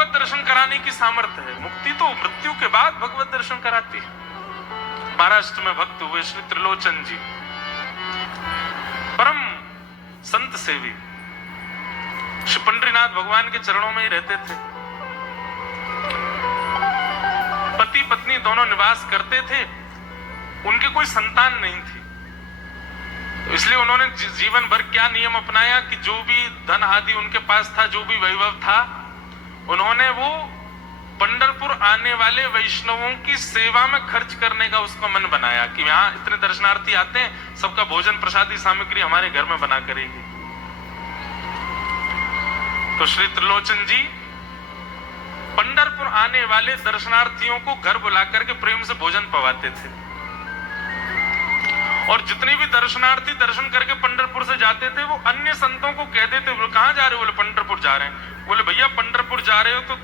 भगवत दर्शन कराने की सामर्थ्य है। मुक्ति तो मृत्यु के बाद भगवत दर्शन कराती है। महाराष्ट्र में भक्त हुए श्री त्रिलोचन जी, परम संत सेवी, श्री पंडरीनाथ भगवान के चरणों में ही रहते थे। पति पत्नी दोनों निवास करते थे, उनके कोई संतान नहीं थी, तो इसलिए उन्होंने जीवन भर क्या नियम अपनाया कि जो भी धन आदि उनके पास था, जो भी वैभव था, उन्होंने वो पंढरपुर आने वाले वैष्णवों की सेवा में खर्च करने का उसका मन बनाया कि यहाँ इतने दर्शनार्थी आते हैं, सबका भोजन प्रसादी सामग्री हमारे घर में बना करेगी। तो श्री त्रिलोचन जी पंढरपुर आने वाले दर्शनार्थियों को घर बुलाकर के प्रेम से भोजन पवाते थे। और जितने भी दर्शनार्थी दर्शन करके पंढरपुर से जाते थे, वो अन्य संतों को कह देते, बोले कहां जा रहे हो? बोले पंढरपुर जा रहे हैं। बोले भैया पंढरपुर जा रहे हो तो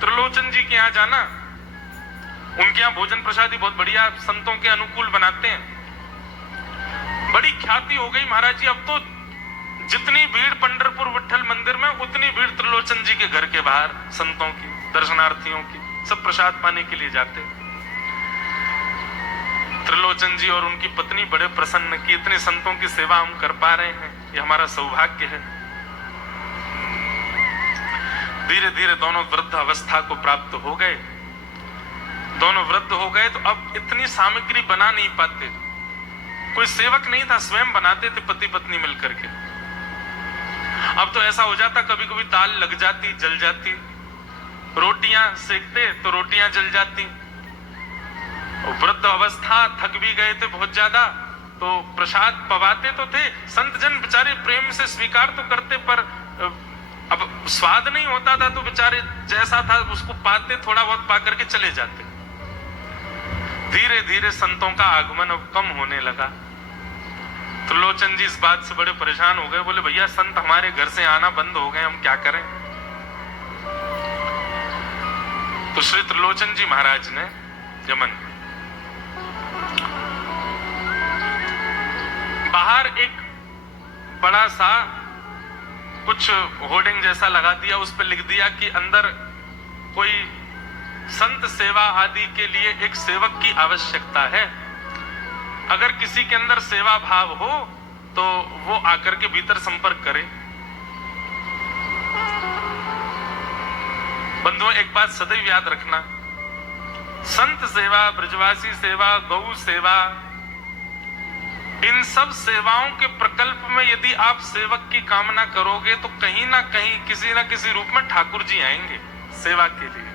त्रिलोचन जी के यहाँ जाना, उनके यहाँ भोजन प्रसादी बहुत बढ़िया संतों के अनुकूल बनाते हैं। बड़ी ख्याति हो गई महाराज जी, अब तो जितनी भीड़ पंढरपुर विठल मंदिर में, उतनी भीड़ त्रिलोचन जी के घर के बाहर संतों की, दर्शनार्थियों की, सब प्रसाद पाने के लिए जाते। त्रिलोचन जी और उनकी पत्नी बड़े प्रसन्न कि इतने संतों की सेवा हम कर पा रहे हैं, ये हमारा सौभाग्य है। धीरे धीरे दोनों वृद्ध अवस्था को प्राप्त हो गए। दोनों वृद्ध हो गए तो अब इतनी सामग्री बना नहीं पाते, कोई सेवक नहीं था, स्वयं बनाते थे पति पत्नी मिलकर के। अब तो ऐसा हो जाता, कभी कभी दाल लग जाती, जल जाती, रोटियां सेकते तो रोटियां जल जाती। वृद्ध अवस्था, थक भी गए थे बहुत ज्यादा, तो प्रसाद पवाते तो थे, संत जन बेचारे प्रेम से स्वीकार तो करते, पर अब स्वाद नहीं होता था, तो बेचारे जैसा था उसको पाते, थोड़ा बहुत पा करके चले जाते। धीरे धीरे संतों का आगमन अब कम होने लगा। त्रिलोचन जी इस बात से बड़े परेशान हो गए, बोले भैया संत हमारे घर से आना बंद हो गए, हम क्या करें? तो श्री त्रिलोचन जी महाराज ने यमन बाहर एक बड़ा सा कुछ होर्डिंग जैसा लगा दिया, उस पर लिख दिया कि अंदर कोई संत सेवा आदि के लिए एक सेवक की आवश्यकता है। अगर किसी के अंदर सेवा भाव हो तो वो आकर के भीतर संपर्क करे। बंधुओं, एक बात सदैव याद रखना, संत सेवा, ब्रजवासी सेवा, गौ सेवा, इन सब सेवाओं के प्रकल्प में यदि आप सेवक की कामना करोगे तो कहीं ना कहीं किसी ना किसी रूप में ठाकुर जी आएंगे सेवा के लिए।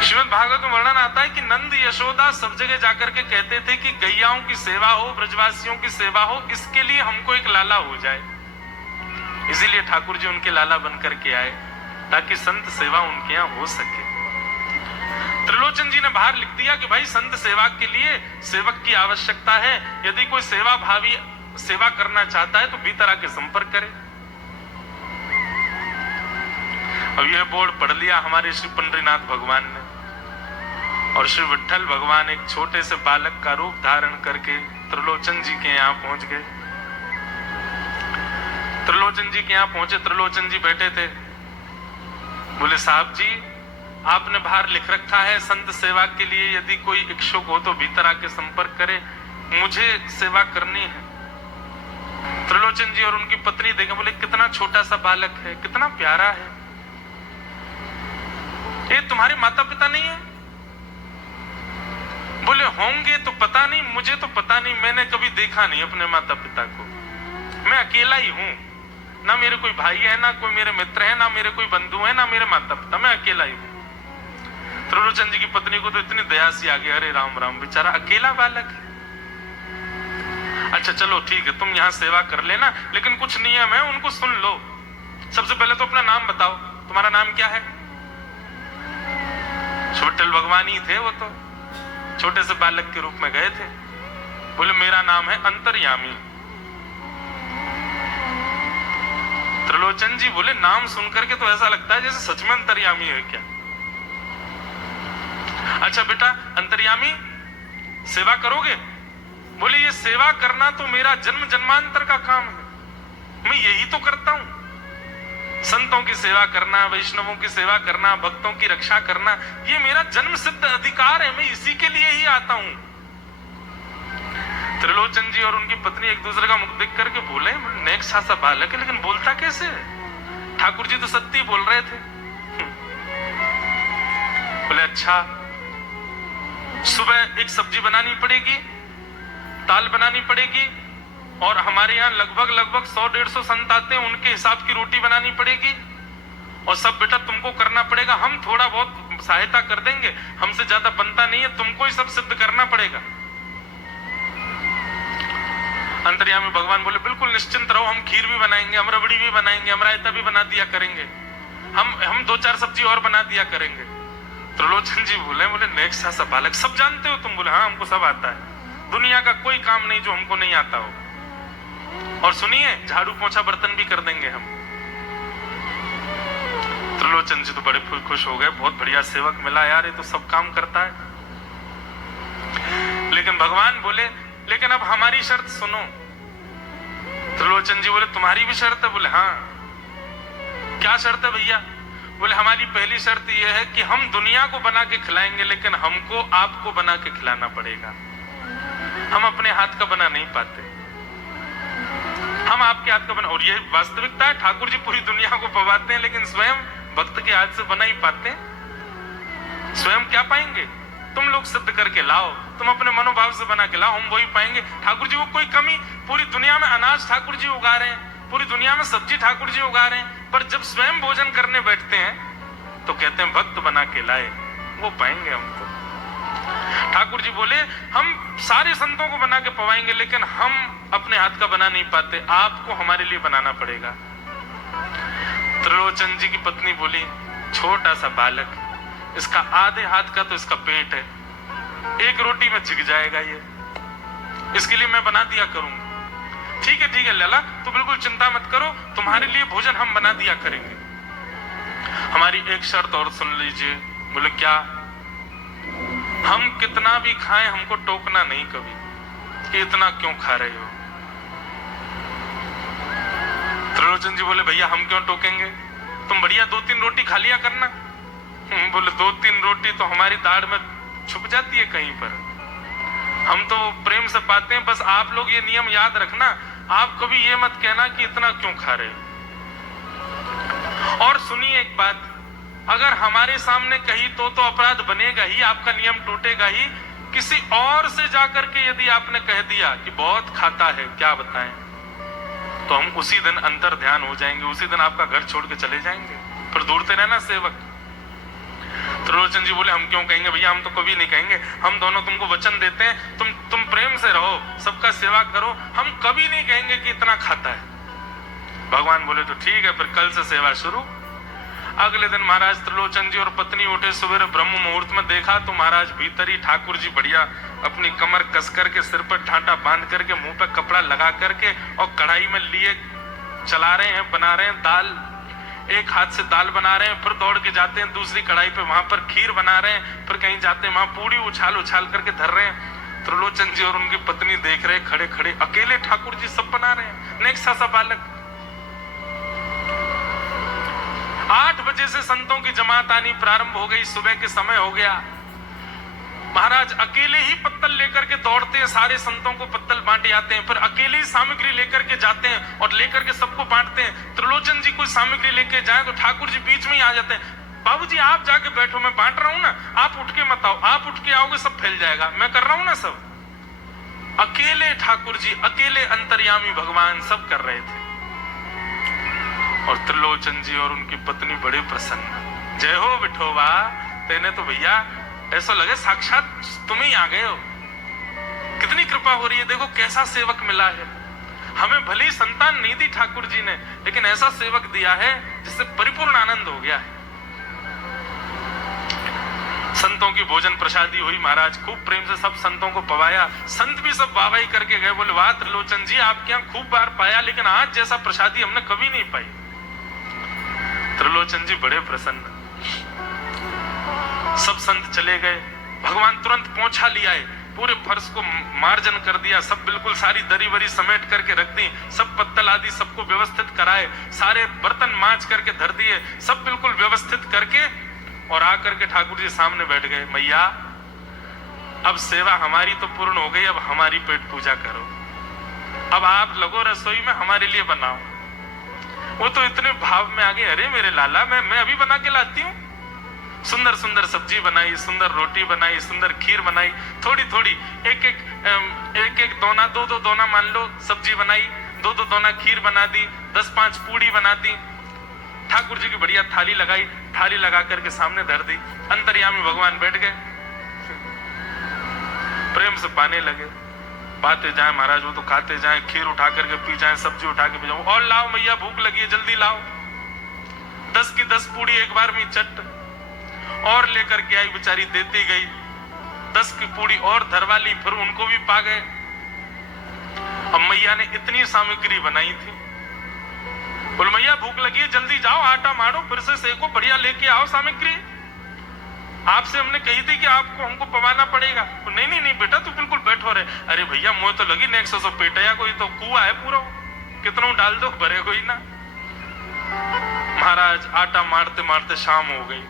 श्रीमद् भागवत में वर्णन आता है कि नंद यशोदा सब जगह जाकर के कहते थे कि गैयाओं की सेवा हो, ब्रजवासियों की सेवा हो, इसके लिए हमको एक लाला हो जाए। इसीलिए ठाकुर जी उनके लाला बनकर के आए, ताकि संत सेवा उनके यहाँ हो सके। त्रिलोचन जी ने बाहर लिख दिया कि भाई संत सेवा के लिए सेवक की आवश्यकता है, यदि कोई सेवा भावी सेवा करना चाहता है तो भीतर आके संपर्क करे। अब यह बोर्ड पढ़ लिया हमारे श्री पंडरीनाथ भगवान ने, और श्री विठल भगवान एक छोटे से बालक का रूप धारण करके त्रिलोचन जी के यहाँ पहुंच गए। त्रिलोचन जी के यहाँ पहुंचे, त्रिलोचन जी बैठे थे। बोले साहब जी, आपने बाहर लिख रखा है संत सेवा के लिए यदि कोई इच्छुक हो तो भीतर आके संपर्क करे, मुझे सेवा करनी है। त्रिलोचन जी और उनकी पत्नी देखे, बोले कितना छोटा सा बालक है, कितना प्यारा है, ये तुम्हारे माता पिता नहीं है? बोले होंगे तो पता नहीं, मुझे तो पता नहीं, मैंने कभी देखा नहीं अपने माता पिता को, मैं अकेला ही हूं, ना मेरे कोई भाई है, ना कोई मेरे मित्र है, ना मेरे कोई बंधु है, ना मेरे माता पिता, मैं अकेला ही हूं। त्रिलोचन जी की पत्नी को तो इतनी दया सी आ गई, अरे राम राम, बेचारा अकेला बालक है। अच्छा चलो ठीक है, तुम यहाँ सेवा कर लेना, लेकिन कुछ नियम है उनको सुन लो। सबसे पहले तो अपना नाम बताओ, तुम्हारा नाम क्या है? विठल भगवान ही थे, वो तो छोटे से बालक के रूप में गए थे। बोले मेरा नाम है अंतर्यामी। त्रिलोचन जी बोले नाम सुनकर के तो ऐसा लगता है जैसे सच में अंतर्यामी है क्या? अच्छा बेटा अंतर्यामी सेवा करोगे? बोले ये सेवा करना तो मेरा जन्म जन्मांतर का काम है, मैं यही तो करता हूं। संतों की सेवा करना, वैष्णवों की सेवा करना, भक्तों की रक्षा करना, ये मेरा जन्म सिद्ध अधिकार है, मैं इसी के लिए ही आता हूं। त्रिलोचन जी और उनकी पत्नी एक दूसरे का मुख देख करके बोले, नेक सा बालक है लेकिन बोलता कैसे है? ठाकुर जी तो सत्य बोल रहे थे। बोले अच्छा, सुबह एक सब्जी बनानी पड़ेगी, दाल बनानी पड़ेगी, और हमारे यहाँ लगभग 100-150 संत आते हैं, उनके हिसाब की रोटी बनानी पड़ेगी, और सब बेटा तुमको करना पड़ेगा, हम थोड़ा बहुत सहायता कर देंगे, हमसे ज्यादा बनता नहीं है, तुमको ही सब सिद्ध करना पड़ेगा। अंतर्यामी भगवान बोले बिल्कुल निश्चिंत रहो, हम खीर भी बनाएंगे, हम रबड़ी भी बनाएंगे, हम रायता भी बना दिया करेंगे, हम 2-4 सब्जी और बना दिया करेंगे। त्रिलोचन जी बोले नेक सा बालक, सब जानते हो तुम? बोले हाँ, हमको सब आता है, दुनिया का कोई काम नहीं जो हमको नहीं आता हो, और सुनिए झाड़ू पोंछा बर्तन भी कर देंगे हम। त्रिलोचन जी तो बड़े खुश हो गए, बहुत बढ़िया सेवक मिला यार, ये तो सब काम करता है। लेकिन भगवान बोले लेकिन अब हमारी शर्त सुनो। त्रिलोचन जी बोले तुम्हारी भी शर्त है? बोले हाँ। क्या शर्त है भैया? बोले हमारी पहली शर्त यह है कि हम दुनिया को बना के खिलाएंगे, लेकिन हमको आपको बना के खिलाना पड़ेगा, हम अपने हाथ का बना नहीं पाते, हम आपके हाथ का बना। और ये वास्तविकता है, ठाकुर जी पूरी दुनिया को पवाते हैं, लेकिन स्वयं भक्त के हाथ से बना ही पाते हैं। स्वयं क्या पाएंगे? तुम लोग सिद्ध करके लाओ, तुम अपने मनोभाव से बना के लाओ, हम वही पाएंगे। ठाकुर जी को कोई कमी, पूरी दुनिया में अनाज ठाकुर जी उगा रहे हैं, पूरी दुनिया में सब्जी ठाकुर जी उगा रहे हैं, पर जब स्वयं भोजन करने बैठते हैं तो कहते हैं भक्त बना के लाए, वो पाएंगे हमको। ठाकुर जी बोले हम सारे संतों को बना के पवाएंगे, लेकिन हम अपने हाथ का बना नहीं पाते, आपको हमारे लिए बनाना पड़ेगा। त्रिलोचन जी की पत्नी बोली छोटा सा बालक, इसका आधे हाथ का तो इसका पेट है, एक रोटी में झिक जाएगा ये, इसके लिए मैं बना दिया करूंगा। ठीक है लला, तो बिल्कुल चिंता मत करो, तुम्हारे लिए भोजन हम बना दिया करेंगे। हमारी एक शर्त और सुन लीजिए। बोले क्या? हम कितना भी खाएं हमको टोकना नहीं कभी कि इतना क्यों खा रहे हो। त्रिलोचन जी बोले भैया हम क्यों टोकेंगे, तुम बढ़िया 2-3 रोटी खा लिया करना। बोले 2-3 रोटी तो हमारी दाढ़ में छुप जाती है कहीं पर, हम तो प्रेम से पाते हैं। बस आप लोग ये नियम याद रखना, आप कभी ये मत कहना कि इतना क्यों खा रहे हो। और सुनिए एक बात, अगर हमारे सामने कही तो अपराध बनेगा ही, आपका नियम टूटेगा ही। किसी और से जाकर के यदि आपने कह दिया कि बहुत खाता है, क्या बताएं, तो हम उसी दिन अंतर ध्यान हो जाएंगे, उसी दिन आपका घर छोड़ के चले जाएंगे, फिर दूरते रहना सेवक। त्रिलोचन जी बोले हम क्यों कहेंगे भैया, हम तो कभी नहीं कहेंगे, हम दोनों तुमको वचन देते हैं, तुम प्रेम से रहो, सबका सेवा करो, हम कभी नहीं कहेंगे कि इतना खाता है। भगवान बोले तो ठीक है, फिर कल से सेवा शुरू। अगले दिन महाराज त्रिलोचन जी और पत्नी उठे सवेरे ब्रह्म मुहूर्त में, देखा तो महाराज भीतर ही ठाकुर जी बढ़िया अपनी कमर कस करके, सिर पर ढांटा बांध करके, मुंह पर कपड़ा लगा करके, और कढ़ाई में लिए चला रहे हैं, बना रहे हैं दाल। एक हाथ से दाल बना रहे हैं, फिर दौड़ के जाते हैं दूसरी कढ़ाई पे, वहां पर खीर बना रहे हैं, फिर कहीं जाते हैं वहां पूड़ी उछाल उछाल करके धर रहे हैं। त्रिलोचन जी और उनकी पत्नी देख रहे खड़े खड़े, अकेले ठाकुर जी सब बना रहे हैं, नेक सा बालक। 8 बजे से संतों की जमात आनी प्रारंभ हो गई, सुबह के समय हो गया। महाराज अकेले ही पत्तल लेकर के दौड़ते हैं, सारे संतों को पत्तल बांटे आते हैं, फिर अकेले ही सामग्री लेकर के जाते हैं और लेकर के सबको बांटते हैं। त्रिलोचन जी कोई सामग्री लेके जाए तो ठाकुर जी बीच में ही आ जाते हैं, बाबूजी आप जाके बैठो, मैं बांट रहा हूं ना, आप उठ के मत आओ, आप उठ के आओगे सब फैल जाएगा, मैं कर रहा हूं ना सब। अकेले ठाकुर जी, अकेले अंतर्यामी भगवान सब कर रहे थे। और त्रिलोचन जी और उनकी पत्नी बड़े प्रसन्न, जय हो विठोबा, तेने तो भैया ऐसा लगे साक्षात तुम ही आ गए हो, कितनी कृपा हो रही है, देखो कैसा सेवक मिला है हमें। भले ही संतान नहीं दी ठाकुर जी ने, लेकिन ऐसा सेवक दिया है जिससे परिपूर्ण आनंद हो गया है। संतों की भोजन प्रसादी हुई, महाराज खूब प्रेम से सब संतों को पवाया, संत भी सब वाहवाही करके गए, बोले वाह त्रिलोचन जी आपके यहाँ खूब बार पाया, लेकिन आज जैसा प्रसादी हमने कभी नहीं पाई। त्रिलोचन जी बड़े प्रसन्न। सब संत चले गए, भगवान तुरंत पोंछा लिया है, पूरे फर्श को मार्जन कर दिया, सब बिल्कुल सारी दरी वरी समेट करके रख दी, सब पत्तल आदि सबको व्यवस्थित कराए, सारे बर्तन मांज करके धर दिए, सब बिल्कुल व्यवस्थित करके और आकर के ठाकुर जी सामने बैठ गए। मैया अब सेवा हमारी तो पूर्ण हो गई, अब हमारी पेट पूजा करो, अब आप लगो रसोई में, हमारे लिए बनाओ। वो तो इतने भाव में आ गए, अरे मेरे लाला मैं अभी बना के लाती हूँ। सुंदर सुंदर सब्जी बनाई, सुंदर रोटी बनाई, सुंदर खीर बनाई, थोड़ी थोड़ी एक एक दोना, दो दोना मान लो सब्जी बनाई, दो दोना खीर बना दी, 10-5 पूड़ी बना दी, ठाकुर जी की बढ़िया थाली लगाई, थाली लगा करके सामने धर दी। अंतर्यामी भगवान बैठ गए, प्रेम से पाने लगे, बातें जाए महाराज, वो तो खाते जाए, खीर उठा करके पी जाए, सब्जी उठा के पी जाओ, और लाओ मैया भूख लगी है जल्दी लाओ। 10 की 10 पूड़ी एक बार में चट और लेकर के आई, बेचारी देती गई, 10 की पूड़ी और धरवा ली, फिर उनको भी पा गए। अब मैया ने इतनी सामग्री बनाई थी, बोल मैया भूख लगी है जल्दी जाओ, आटा मारो, फिर से सेको, बढ़िया लेके आओ सामग्री, आपसे हमने कही थी कि आपको हमको पवाना पड़ेगा। नहीं नहीं नहीं बेटा तू बिल्कुल बैठो रे। अरे भैया मुझे तो लगी नेक्स्ट सौ पेटया, कोई तो कुआ है पूरा, कितना डाल दो भरे कोई ना। महाराज आटा मारते मारते शाम हो गई,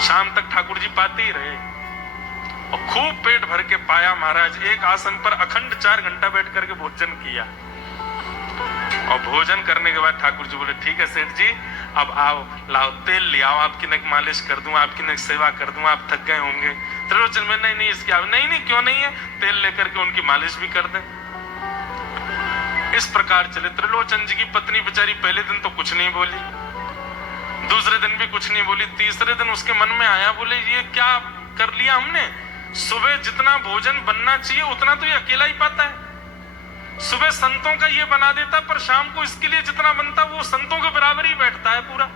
शाम तक ठाकुर जी पाते ही रहे और खूब पेट भर के पाया। महाराज एक आसन पर अखंड 4 घंटा बैठ करके भोजन किया और भोजन करने के बाद ठाकुर जी बोले ठीक है सेठ जी अब आओ, लाओ तेल ले आओ, आपकी नक मालिश कर दूं, आपकी नक सेवा कर दूं, आप थक गए होंगे। त्रिलोचन में नहीं नहीं इसकी नहीं नहीं क्यों नहीं है, तेल लेकर के उनकी मालिश भी कर दे। इस प्रकार चले। त्रिलोचन जी की पत्नी बेचारी पहले दिन तो कुछ नहीं बोली, दूसरे दिन भी कुछ नहीं बोली, तीसरे दिन उसके मन में आया, बोले ये क्या कर लिया हमने, सुबह जितना भोजन बनना चाहिए उतना तो ये अकेला ही पाता है, सुबह संतों का ये बना देता पर शाम को इसके लिए जितना बनता वो संतों के बराबर ही बैठता है पूरा।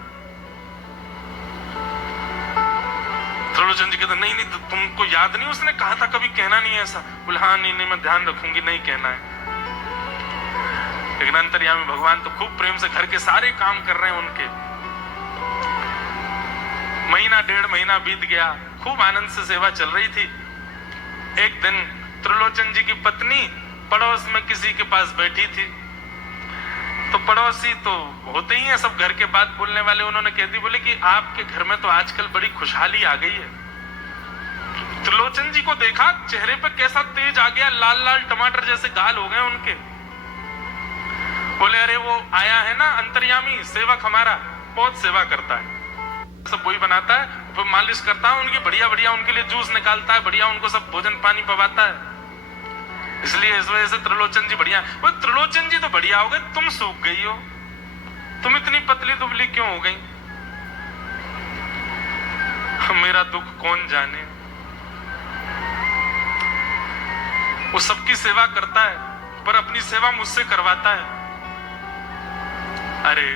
त्रिलोचन जी कहते नहीं नहीं तो तुमको याद नहीं उसने कहा था कभी कहना नहीं है ऐसा। बोले हाँ नहीं नहीं मैं ध्यान रखूंगी, नहीं कहना है। लेकिन अंतर्यामी भगवान तो खूब प्रेम से घर के सारे काम कर रहे हैं उनके। महीना 1.5 महीना बीत गया, खूब आनंद से सेवा चल रही थी। एक दिन त्रिलोचन जी की पत्नी पड़ोस में किसी के पास बैठी थी, तो पड़ोसी तो होते ही हैं सब घर के बात बोलने वाले, उन्होंने कह दी बोले कि आपके घर में तो आजकल बड़ी खुशहाली आ गई है। त्रिलोचन जी को देखा, चेहरे पे कैसा तेज आ गया, लाल लाल टमाटर जैसे गाल हो गए उनके। बोले अरे वो आया है ना अंतर्यामी सेवक हमारा, बहुत सेवा करता है, सब वही बनाता है, फिर मालिश करता है उनकी, बढ़िया बढ़िया उनके लिए जूस निकालता है, बढ़िया उनको सब भोजन पानी पवाता है, इसलिए इस वजह से त्रिलोचन जी बढ़िया। वो त्रिलोचन जी तो बढ़िया हो गए, तुम सूख गई हो, तुम इतनी पतली दुबली क्यों हो गई, मेरा दुख कौन जाने। वो सबकी सेवा करता है पर अपनी सेवा मुझसे करवाता है। अरे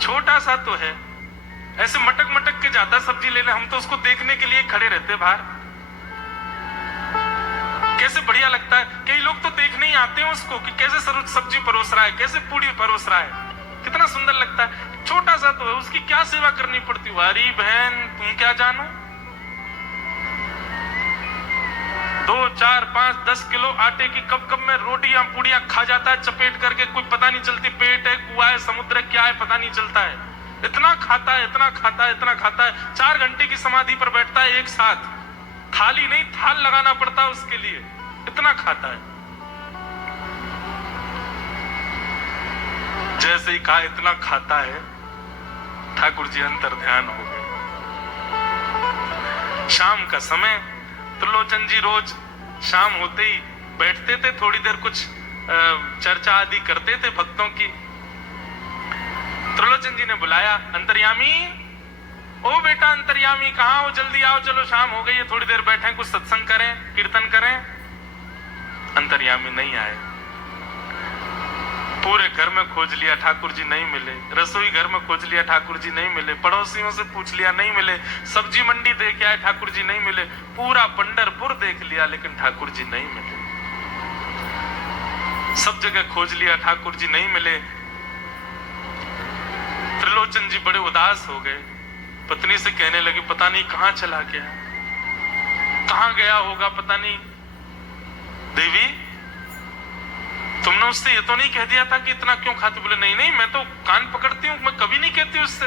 छोटा सा तो है, ऐसे मटक मटक के जाता सब्जी लेने, हम तो उसको देखने के लिए खड़े रहते बाहर, कैसे बढ़िया लगता है। कई लोग तो देखने ही आते हैं उसको कि कैसे सब्जी परोस रहा है, कैसे पूड़ी परोस रहा है, कितना सुंदर लगता है। छोटा सा तो है, उसकी क्या सेवा करनी पड़ती है। अरे बहन तुम क्या जानो, 2, 4, 5, 10 किलो आटे की कब कब में रोटियां पूड़ियां खा जाता है चपेट करके, कोई पता नहीं चलती पेट है कुआ है समुद्र क्या है पता नहीं चलता है। इतना खाता है इतना खाता है इतना खाता है, 4 घंटे की समाधि पर बैठता है एक साथ, थाली नहीं थाल लगाना पड़ता है उसके लिए, इतना खाता है। जैसे ही कहा इतना खाता है, ठाकुर जी अंतर ध्यान हो गए। शाम का समय, त्रिलोचन जी रोज शाम होते ही बैठते थे, थोड़ी देर कुछ चर्चा आदि करते थे भक्तों की। त्रिलोचन जी ने बुलाया, अंतर्यामी, ओ बेटा अंतर्यामी कहाँ हो, जल्दी आओ, चलो शाम हो गई है, थोड़ी देर बैठे कुछ सत्संग करें कीर्तन करें। अंतर्यामी नहीं आए, पूरे घर में खोज लिया ठाकुर जी नहीं मिले, रसोई घर में खोज लिया ठाकुर जी नहीं मिले, पड़ोसियों से पूछ लिया नहीं मिले, सब्जी मंडी देख आए ठाकुर जी नहीं मिले, पूरा पंढरपुर देख लिया लेकिन ठाकुर जी नहीं मिले, सब जगह खोज लिया ठाकुर जी नहीं मिले। त्रिलोचन जी बड़े उदास हो गए, पत्नी से कहने लगे पता नहीं कहां चला गया। कहां गया होगा पता नहीं। देवी तुमने उससे ये तो नहीं कह दिया था कि इतना क्यों खाते? बोले नहीं नहीं, मैं तो कान पकड़ती हूं, मैं कभी नहीं कहती उससे।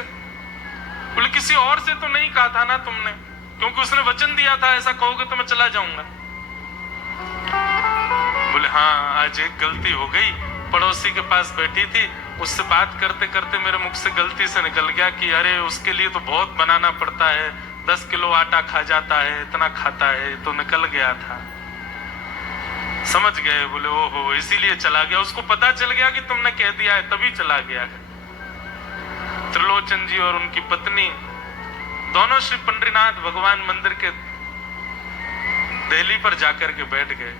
बोले किसी और से तो नहीं कहा था ना तुमने? क्योंकि उसने वचन दिया था ऐसा कहोगे तो मैं चला जाऊंगा। बोले हाँ, आज एक गलती हो गई। पड़ोसी के पास बैठी थी, उससे बात करते करते मेरे मुख से गलती से निकल गया कि अरे उसके लिए तो बहुत बनाना पड़ता है, 10 किलो आटा खा जाता है, इतना खाता है, तो निकल गया था। समझ गए? बोले ओहो, इसीलिए चला गया। उसको पता चल गया कि तुमने कह दिया है, तभी चला गया है। त्रिलोचन जी और उनकी पत्नी दोनों श्री पंडरीनाथ भगवान मंदिर के दहली पर जाकर के बैठ गए।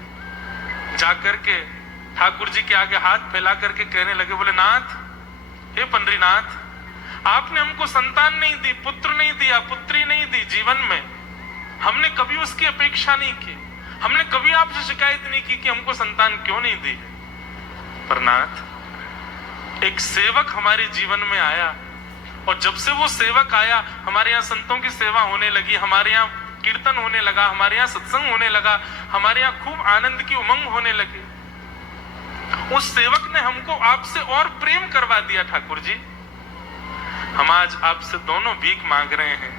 जाकर के ठाकुर जी के आगे हाथ फैला करके कहने लगे, बोले नाथ, हे पंडरीनाथ, आपने हमको संतान नहीं दी, पुत्र नहीं दिया, पुत्री नहीं दी जीवन में। हमने कभी उसकी अपेक्षा नहीं की, हमने कभी आपसे शिकायत नहीं की कि हमको संतान क्यों नहीं दी। पर नाथ, एक सेवक हमारे जीवन में आया, और जब से वो सेवक आया, हमारे यहाँ संतों की सेवा होने लगी, हमारे यहाँ कीर्तन होने लगा, हमारे यहाँ सत्संग होने लगा, हमारे यहाँ खूब आनंद की उमंग होने लगी। उस सेवक ने हमको आपसे और प्रेम करवा दिया। ठाकुर जी, हम आज आपसे दोनों भीख मांग रहे हैं,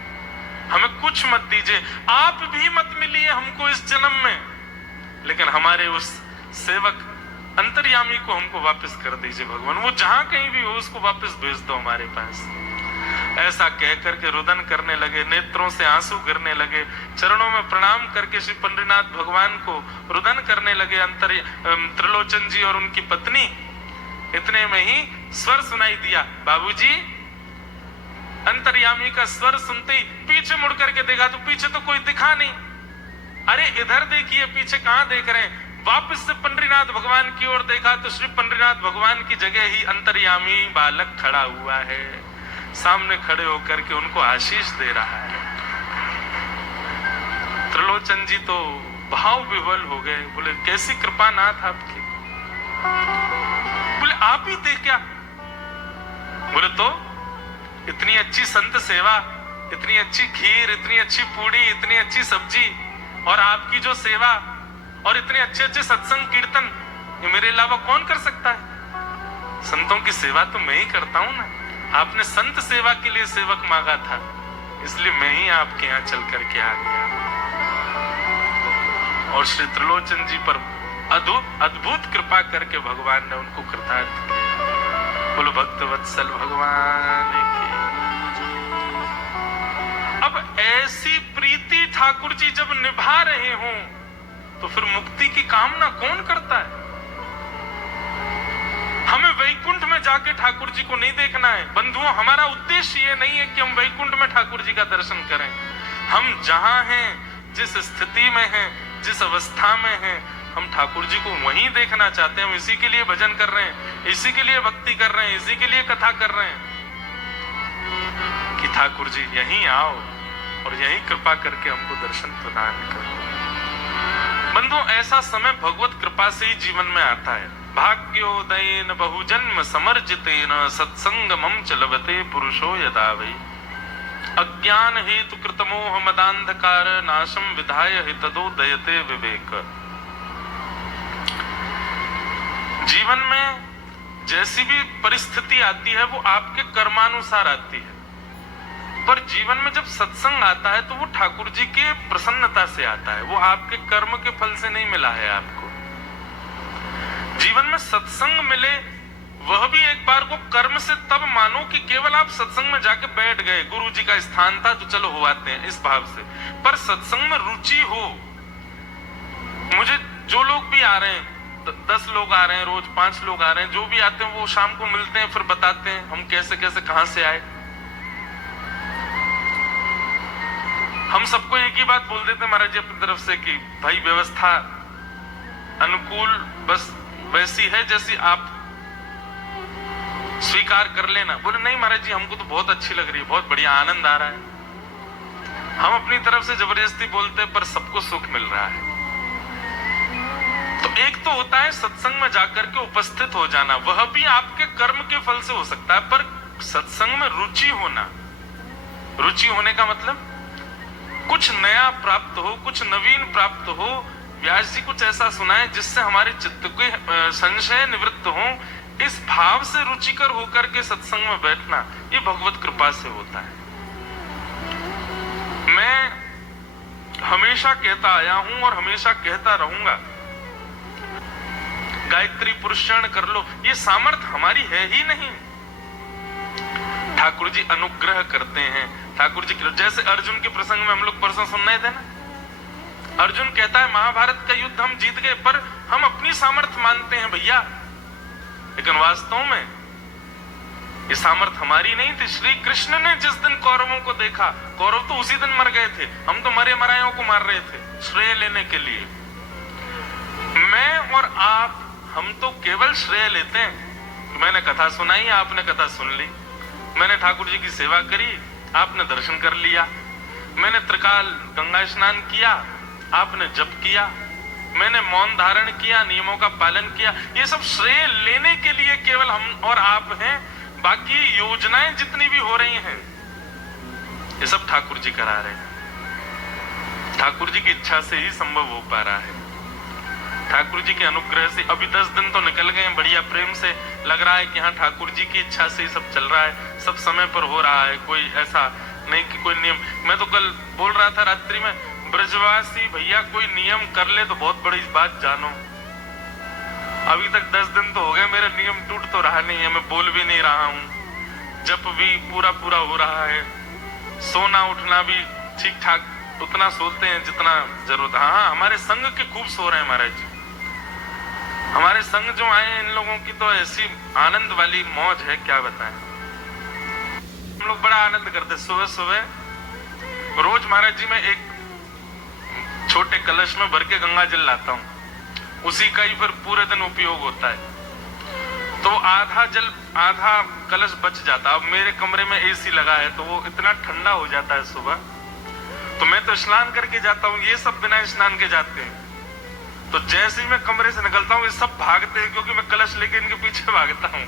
हमें कुछ मत दीजिए, आप भी मत मिलिए हमको इस जन्म में, लेकिन हमारे उस सेवक अंतर्यामी को हमको वापस कर दीजिए भगवान। वो जहां कहीं भी हो उसको वापस भेज दो हमारे पास। ऐसा कह करके रुदन करने लगे, नेत्रों से आंसू गिरने लगे, चरणों में प्रणाम करके श्री पंडरीनाथ भगवान को रुदन करने लगे त्रिलोचन जी और उनकी पत्नी। इतने में ही स्वर सुनाई दिया, बाबूजी। अंतर्यामी का स्वर सुनते ही पीछे मुड़ करके देखा तो पीछे तो कोई दिखा नहीं। अरे इधर देखिए, पीछे कहां देख रहे हैं? वापस से पंडरीनाथ भगवान की ओर देखा तो श्री पंडरीनाथ भगवान की जगह ही अंतर्यामी बालक खड़ा हुआ है, सामने खड़े होकर के उनको आशीष दे रहा है। त्रिलोचन जी तो भाव विह्वल हो गए, बोले कैसी कृपा नाथ आपकी। बोले आप ही थे क्या? बोले तो इतनी अच्छी संत सेवा, इतनी अच्छी खीर, इतनी अच्छी पूड़ी, इतनी अच्छी सब्जी, और आपकी जो सेवा और इतने अच्छे अच्छे सत्संग कीर्तन, ये मेरे अलावा कौन कर सकता है? संतों की सेवा तो मैं ही करता हूं ना। आपने संत सेवा के लिए सेवक मांगा था, इसलिए मैं ही आपके यहाँ चल करके आ गया। और श्री त्रिलोचन जी पर अद्भुत कृपा करके भगवान ने उनको कृतार्थ किया। बोलो भक्त वत्सल भगवान की। अब ऐसी प्रीति ठाकुर जी जब निभा रहे हों तो फिर मुक्ति की कामना कौन करता है? हमें वैकुंठ में जाके ठाकुर जी को नहीं देखना है बंधुओं। हमारा उद्देश्य ये नहीं है कि हम वैकुंठ में ठाकुर जी का दर्शन करें। हम जहां हैं, जिस स्थिति में हैं, जिस अवस्था में हैं, हम ठाकुर जी को वहीं देखना चाहते हैं। हम इसी के लिए भजन कर रहे हैं, इसी के लिए भक्ति कर रहे हैं, इसी के लिए कथा कर रहे हैं कि ठाकुर जी यहीं आओ और यहीं कृपा करके हमको दर्शन प्रदान करो। बंधुओं, ऐसा समय भगवत कृपा से ही जीवन में आता है। भाग्योदयेन बहुजन्म समर्जितेन सत्संगमं च लभते पुरुषो यदा वै। अज्ञान हेतु कृतमोह मदांधकार नाशम विधाय हितदोदयते विवेक। जीवन में जैसी भी परिस्थिति आती है वो आपके कर्मानुसार आती है, पर जीवन में जब सत्संग आता है तो वो ठाकुर जी के प्रसन्नता से आता है, वो आपके कर्म के फल से नहीं मिला है आपको। जीवन में सत्संग मिले वह भी एक बार को कर्म से तब मानो कि केवल आप सत्संग में जाके बैठ गए, गुरु जी का स्थान था तो चलो हो आते हैं इस भाव से। पर सत्संग में रुचि हो। मुझे जो लोग भी आ रहे हैं, 10 लोग आ रहे हैं रोज, 5 लोग आ रहे हैं, जो भी आते हैं वो शाम को मिलते हैं, फिर बताते हैं हम कैसे कैसे कहां से आए। हम सबको एक ही बात बोल देते हैं महाराज जी अपनी तरफ से कि भाई व्यवस्था अनुकूल बस वैसी है जैसी आप स्वीकार कर लेना। बोले नहीं महाराज जी हमको तो बहुत अच्छी लग रही है, बहुत बढ़िया आनंद आ रहा है। हम अपनी तरफ से जबरदस्ती बोलते हैं पर सबको सुख मिल रहा है। तो एक तो होता है सत्संग में जाकर के उपस्थित हो जाना, वह भी आपके कर्म के फल से हो सकता है, पर सत्संग में रुचि होना। रुचि होने का मतलब कुछ नया प्राप्त हो, कुछ नवीन प्राप्त हो। व्यास जी कुछ ऐसा सुनाए जिससे हमारे चित्त के संशय निवृत्त हो। इस भाव से रुचिकर होकर के सत्संग में बैठना, ये भगवत कृपा से होता है। मैं हमेशा कहता आया हूं और हमेशा कहता रहूंगा, गायत्री पुरुषण कर लो, ये सामर्थ हमारी है ही नहीं। ठाकुर जी अनुग्रह करते हैं। ठाकुर जी जैसे अर्जुन के प्रसंग में हम लोग परसों सुन रहे थे ना, अर्जुन कहता है महाभारत का युद्ध हम जीत गए, पर हम अपनी सामर्थ्य मानते हैं भैया, लेकिन वास्तव में ये सामर्थ्य हमारी नहीं थी। श्री कृष्ण ने जिस दिन कौरवों को देखा, कौरव तो उसी दिन मर गए थे, हम तो मरे मरायों को मार रहे थे श्रेय लेने के लिए। मैं और आप, हम तो केवल श्रेय लेते हैं। मैंने कथा सुनाई, आपने कथा सुन ली, मैंने ठाकुर जी की सेवा करी, आपने दर्शन कर लिया, मैंने त्रिकाल गंगा स्नान किया, आपने जप किया, मैंने मौन धारण किया, नियमों का पालन किया। ये सब श्रेय लेने के लिए केवल हम और आप हैं। बाकी योजनाएं जितनी भी हो रही हैं, ये सब ठाकुर जी करा रहे हैं। ठाकुर जी की इच्छा से ही संभव हो पा रहा है, ठाकुर जी के अनुग्रह से। अभी 10 दिन तो निकल गए हैं बढ़िया प्रेम से, लग रहा है कि हाँ ठाकुर जी की इच्छा से ही सब चल रहा है, सब समय पर हो रहा है। कोई ऐसा नहीं कि कोई नियम, मैं तो कल बोल रहा था रात्रि में, ब्रजवासी भैया कोई नियम कर ले तो बहुत बड़ी बात जानो। अभी तक 10 दिन तो हो गए, मेरा नियम टूट तो रहा नहीं है, मैं बोल भी नहीं रहा हूँ, जप भी पूरा पूरा हो रहा है, सोना उठना भी ठीक ठाक, उतना सोते हैं जितना जरूरत। हाँ, हमारे संग के खूब सो रहे हैं महाराज जी, हमारे संग जो आए इन लोगों की तो ऐसी आनंद वाली मौज है, क्या बताएं। हम लोग बड़ा आनंद करते, सुबह सुबह रोज महाराज जी मैं एक छोटे कलश में भर के गंगा जल लाता हूँ, उसी का ही फिर पूरे दिन उपयोग होता है। तो आधा जल, आधा कलश बच जाता। अब मेरे कमरे में एसी लगा है तो वो इतना ठंडा हो जाता है सुबह, तो मैं तो स्नान करके जाता हूँ, ये सब बिना स्नान के जाते हैं। तो जैसे ही मैं कमरे से निकलता हूँ ये सब भागते हैं, क्योंकि मैं कलश लेके इनके पीछे भागता हूँ।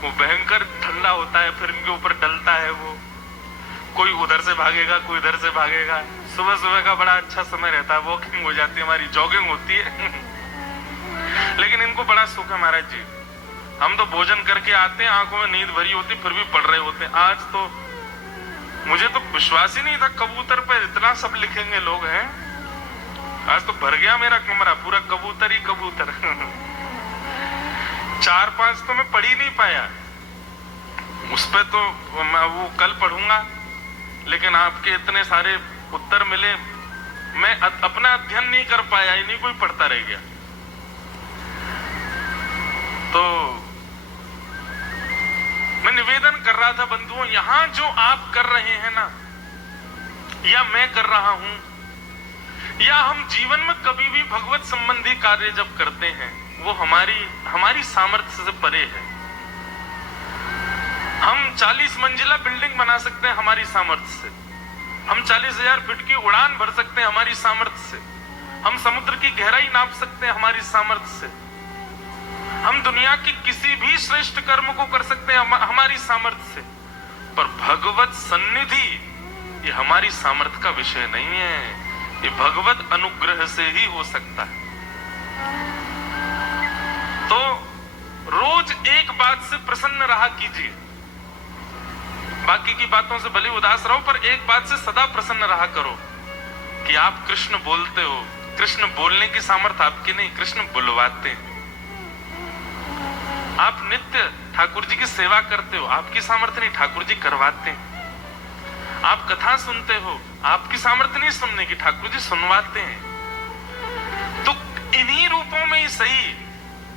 वो भयंकर ठंडा होता है, फिर इनके ऊपर डलता है वो, कोई उधर से भागेगा, कोई इधर से भागेगा। सुबह सुबह का बड़ा अच्छा समय रहता है, वॉकिंग हो जाती है, हमारी जॉगिंग होती है। लेकिन इनको बड़ा सुख है महाराज जी, हम तो भोजन करके आते हैं, आंखों में नींद भरी होती, फिर भी पढ़ रहे होते हैं। आज तो मुझे तो विश्वास ही नहीं था, कबूतर पे इतना सब लिखेंगे लोग हैं। आज तो भर गया मेरा कमरा, पूरा कबूतर ही कबूतर। 4-5 तो मैं पढ़ ही नहीं पाया, उस पे तो मैं वो कल पढ़ूंगा, लेकिन आपके इतने सारे उत्तर मिले, मैं अपना अध्ययन नहीं कर पाया, इन्हीं को ही पढ़ता रह गया। तो मैं निवेदन कर रहा था बंधुओं, यहां जो आप कर रहे हैं ना, या मैं कर रहा हूं, या हम जीवन में कभी भी भगवत संबंधी कार्य जब करते हैं, वो हमारी सामर्थ्य से परे है। हम 40 मंजिला बिल्डिंग बना सकते हैं हमारी सामर्थ्य से, हम 40,000 फीट की उड़ान भर सकते हैं हमारी सामर्थ्य से, हम समुद्र की गहराई नाप सकते हैं हमारी सामर्थ्य से, हम दुनिया की किसी भी श्रेष्ठ कर्म को कर सकते हैं हमारी सामर्थ्य से। पर भगवत सन्निधि ये हमारी सामर्थ्य का विषय नहीं है, ये भगवत अनुग्रह से ही हो सकता है। तो रोज एक बात से प्रसन्न रहा कीजिए, बाकी की बातों से भले उदास रहो, पर एक बात से सदा प्रसन्न रहा करो कि आप कृष्ण बोलते हो। कृष्ण बोलने की सामर्थ्य आपकी नहीं, कृष्ण बुलवाते हैं। आप नित्य ठाकुर जी की सेवा करते हो, आपकी सामर्थ्य नहीं, ठाकुर जी करवाते हैं। आप कथा सुनते हो, आपकी सामर्थ्य नहीं सुनने की, ठाकुर जी सुनवाते हैं। तो इन्हीं रूपों में ही सही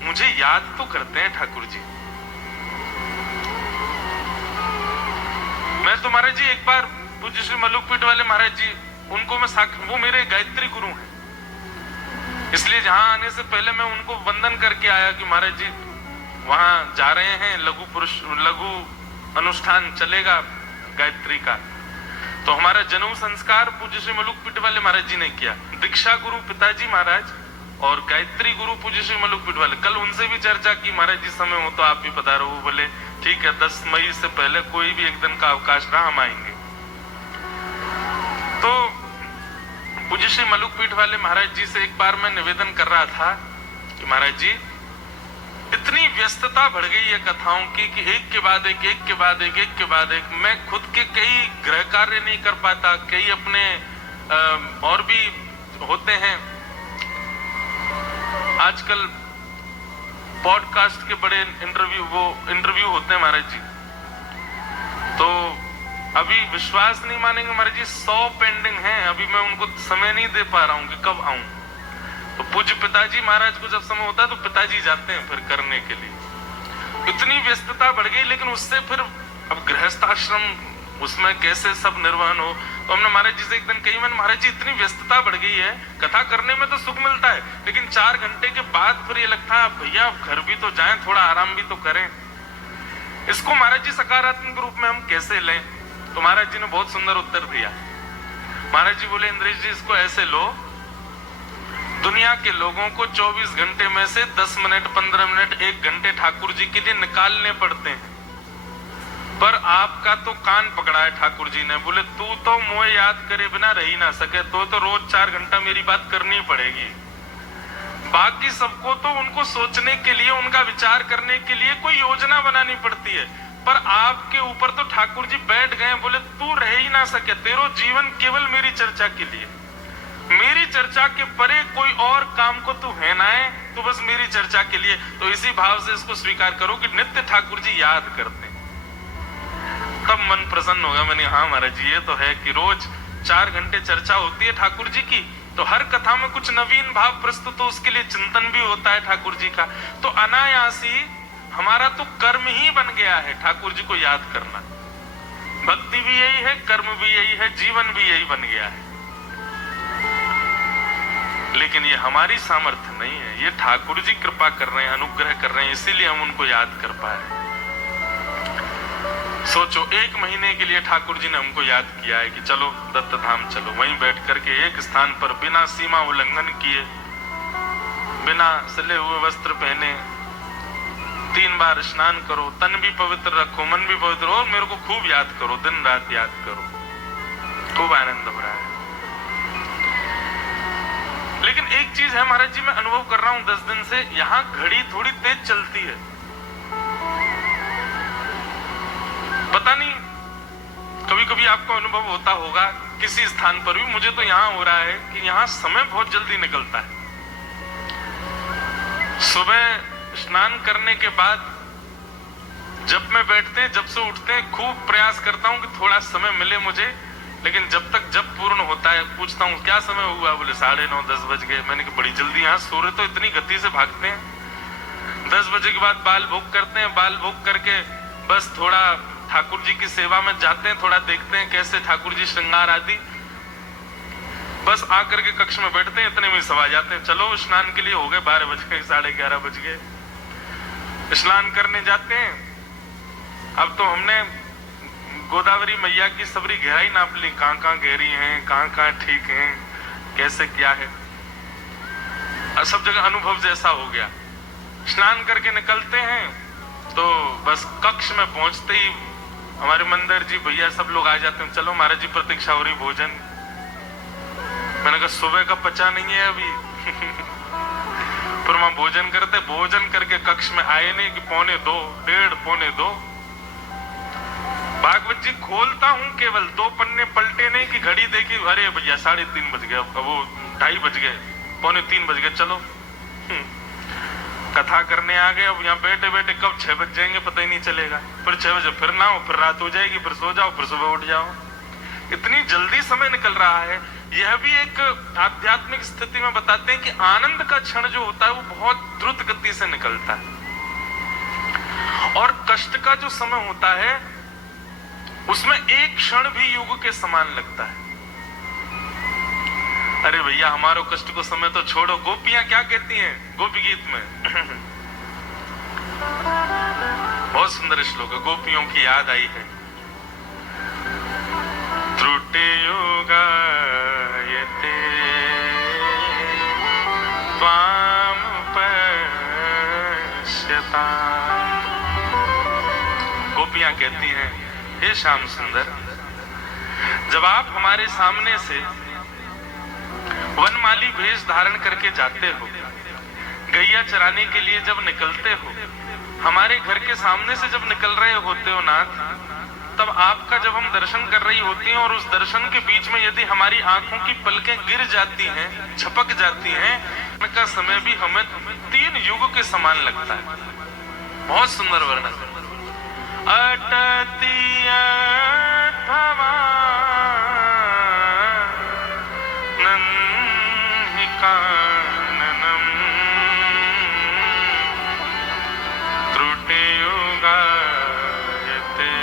मुझे याद तो करते हैं ठाकुर जी। मैं तो महाराज जी एक बार पूज्य श्री मलुकपीठ वाले महाराज जी, उनको मैं वो मेरे गायत्री गुरु हैं, इसलिए जहां आने से पहले मैं उनको वंदन करके आया कि महाराज जी वहां जा रहे हैं, लघु अनुष्ठान चलेगा गायत्री का। तो हमारा जन्म संस्कार पूज्य श्री मलुकपीठ वाले महाराज जी ने किया, दीक्षा गुरु पिताजी महाराज और गायत्री गुरु पूज्य श्री मलुकपीठ वाले। कल उनसे भी चर्चा की, महाराज जी समय हो तो आप भी पधारो। वो बोले ठीक है, 10 मई से पहले कोई भी एक दिन का अवकाश रहा हम आएंगे। तो पूज्य श्री मलुक पीठ वाले महाराज जी से एक बार मैं निवेदन कर रहा था कि महाराज जी, इतनी व्यस्तता बढ़ गई है कथाओं की कि एक के बाद एक, एक के बाद एक, एक के बाद एक, मैं खुद के कई गृह कार्य नहीं कर पाता, कई अपने और भी होते हैं। आजकल पॉडकास्ट के बड़े इंटरव्यू होते हैं महाराज जी, तो अभी विश्वास नहीं मानेंगे महाराज जी, 100 पेंडिंग हैं, अभी मैं उनको समय नहीं दे पा रहा हूं कि कब आऊं। तो पूज्य पिताजी महाराज को जब समय होता है तो पिताजी जाते हैं फिर करने के लिए। इतनी व्यस्तता बढ़ गई, लेकिन उससे फिर अब गृहस्थ आश्रम उसमें कैसे सब निर्वहन हो। तो हमने महाराज जी से एक दिन कही, मैंने महाराज जी इतनी व्यस्तता बढ़ गई है, कथा करने में तो सुख मिलता है, लेकिन 4 घंटे के बाद फिर ये लगता है भैया घर भी तो जाएं, थोड़ा आराम भी तो करें। इसको महाराज जी सकारात्मक रूप में हम कैसे लें? तो महाराज जी ने बहुत सुंदर उत्तर दिया। महाराज जी बोले, इंद्रेश जी इसको ऐसे लो, दुनिया के लोगों को 24 घंटे में से 10 मिनट, 15 मिनट, 1 घंटे ठाकुर जी के लिए निकालने पड़ते हैं, पर आपका तो कान पकड़ा है ठाकुर जी ने। बोले तू तो मुझे याद करे बिना रह ही ना सके, तो रोज 4 घंटा मेरी बात करनी पड़ेगी। बाकी सबको तो उनको सोचने के लिए, उनका विचार करने के लिए कोई योजना बनानी पड़ती है, पर आपके ऊपर तो ठाकुर जी बैठ गए। बोले तू रह ही ना सके, तेरो जीवन केवल मेरी चर्चा के लिए, मेरी चर्चा के परे कोई और काम को तू है ना है, तो बस मेरी चर्चा के लिए। तो इसी भाव से इसको स्वीकार करो कि नित्य ठाकुर जी याद करते हैं, तब मन प्रसन्न होगा। मैंने हाँ महाराज जी, ये तो है कि रोज 4 घंटे चर्चा होती है ठाकुर जी की, तो हर कथा में कुछ नवीन भाव प्रस्तुत हो, उसके लिए चिंतन भी होता है ठाकुर जी का। तो अनायासी हमारा तो कर्म ही बन गया है ठाकुर जी को याद करना। भक्ति भी यही है, कर्म भी यही है, जीवन भी यही बन गया है। लेकिन ये हमारी सामर्थ्य नहीं है, ये ठाकुर जी कृपा कर रहे हैं, अनुग्रह कर रहे हैं, इसीलिए हम उनको याद कर पा रहे हैं। सोचो, 1 महीने के लिए ठाकुर जी ने हमको याद किया है कि चलो दत्त धाम चलो, वहीं बैठ करके एक स्थान पर बिना सीमा उल्लंघन किए, बिना सिले हुए वस्त्र पहने 3 बार स्नान करो, तन भी पवित्र रखो, मन भी पवित्र हो, और मेरे को खूब याद करो, दिन रात याद करो, खूब आनंद हो रहा है। लेकिन एक चीज है महाराज जी, मैं अनुभव कर रहा हूं 10 दिन से, यहाँ घड़ी थोड़ी तेज चलती है। पता नहीं, कभी कभी आपको अनुभव होता होगा किसी स्थान पर भी, मुझे तो यहां हो रहा है कि यहां समय बहुत जल्दी निकलता है। सुबह स्नान करने के बाद जब मैं बैठते हैं, जब से उठते हैं, खूब प्रयास करता हूं कि थोड़ा समय मिले मुझे, लेकिन जब तक जब पूर्ण होता है पूछता हूं क्या समय हुआ, बोले 9:30 10 बज गए। मैंने कहा बड़ी जल्दी, यहाँ सूर्य तो इतनी गति से भागते हैं। 10 बजे के बाद बाल भोग करते हैं, बाल भोग करके बस थोड़ा ठाकुर जी की सेवा में जाते हैं, थोड़ा देखते हैं कैसे ठाकुर जी श्रृंगार आदि, बस आकर के कक्ष में बैठते हैं, इतने में सब आ जाते हैं। चलो स्नान के लिए हो गए 12 बज गए, 11:30 बज गए, स्नान करने जाते हैं। अब तो हमने गोदावरी मैया की सबरी गहराई नाप ली, कहाँ गहरी है, कहाँ ठीक है, कैसे क्या है, सब जगह अनुभव जैसा हो गया। स्नान करके निकलते हैं तो बस कक्ष में पहुंचते ही हमारे मंदिर जी भैया सब लोग आ जाते हैं, चलो महाराज जी प्रतीक्षा हो रही भोजन। मैंने कहा सुबह का पचा नहीं है अभी फिर वहां भोजन करते, भोजन करके कक्ष में आए नहीं कि 1:45 भागवत जी खोलता हूं, केवल 2 पन्ने पलटे नहीं कि घड़ी देखी, अरे भैया 3:30 बज गए, वो 2:30 बज गए, 2:45 बज गए, चलो कथा करने आ गए। अब यहाँ बैठे बैठे कब 6 बज जाएंगे पता ही नहीं चलेगा, फिर 6 बजे फिर ना हो, फिर रात हो जाएगी, फिर सो जाओ, फिर सुबह उठ जाओ। इतनी जल्दी समय निकल रहा है। यह भी एक आध्यात्मिक स्थिति में बताते हैं कि आनंद का क्षण जो होता है वो बहुत द्रुत गति से निकलता है, और कष्ट का जो समय होता है उसमें एक क्षण भी युग के समान लगता है। अरे भैया हमारो कष्ट को समय तो छोड़ो, गोपियां क्या कहती हैं गोपी गीत में बहुत सुंदर श्लोक है, गोपियों की याद आई है। त्रुटि योगायते त्वाम पश्यता। गोपियां कहती हैं हे श्याम सुंदर, जब आप हमारे सामने से वनमाली वेश धारण करके जाते हो, गैया चराने के लिए जब निकलते हो, हमारे घर के सामने से जब निकल रहे होते हो नाथ, तब आपका जब हम दर्शन कर रही होती हैं और उस दर्शन के बीच में यदि हमारी आंखों की पलकें गिर जाती हैं, झपक जाती हैं, उनका समय भी हमें 3 युग के समान लगता है। बहुत सुंदर वर्णन। अटति नन्हि काननम त्रुटियुगायते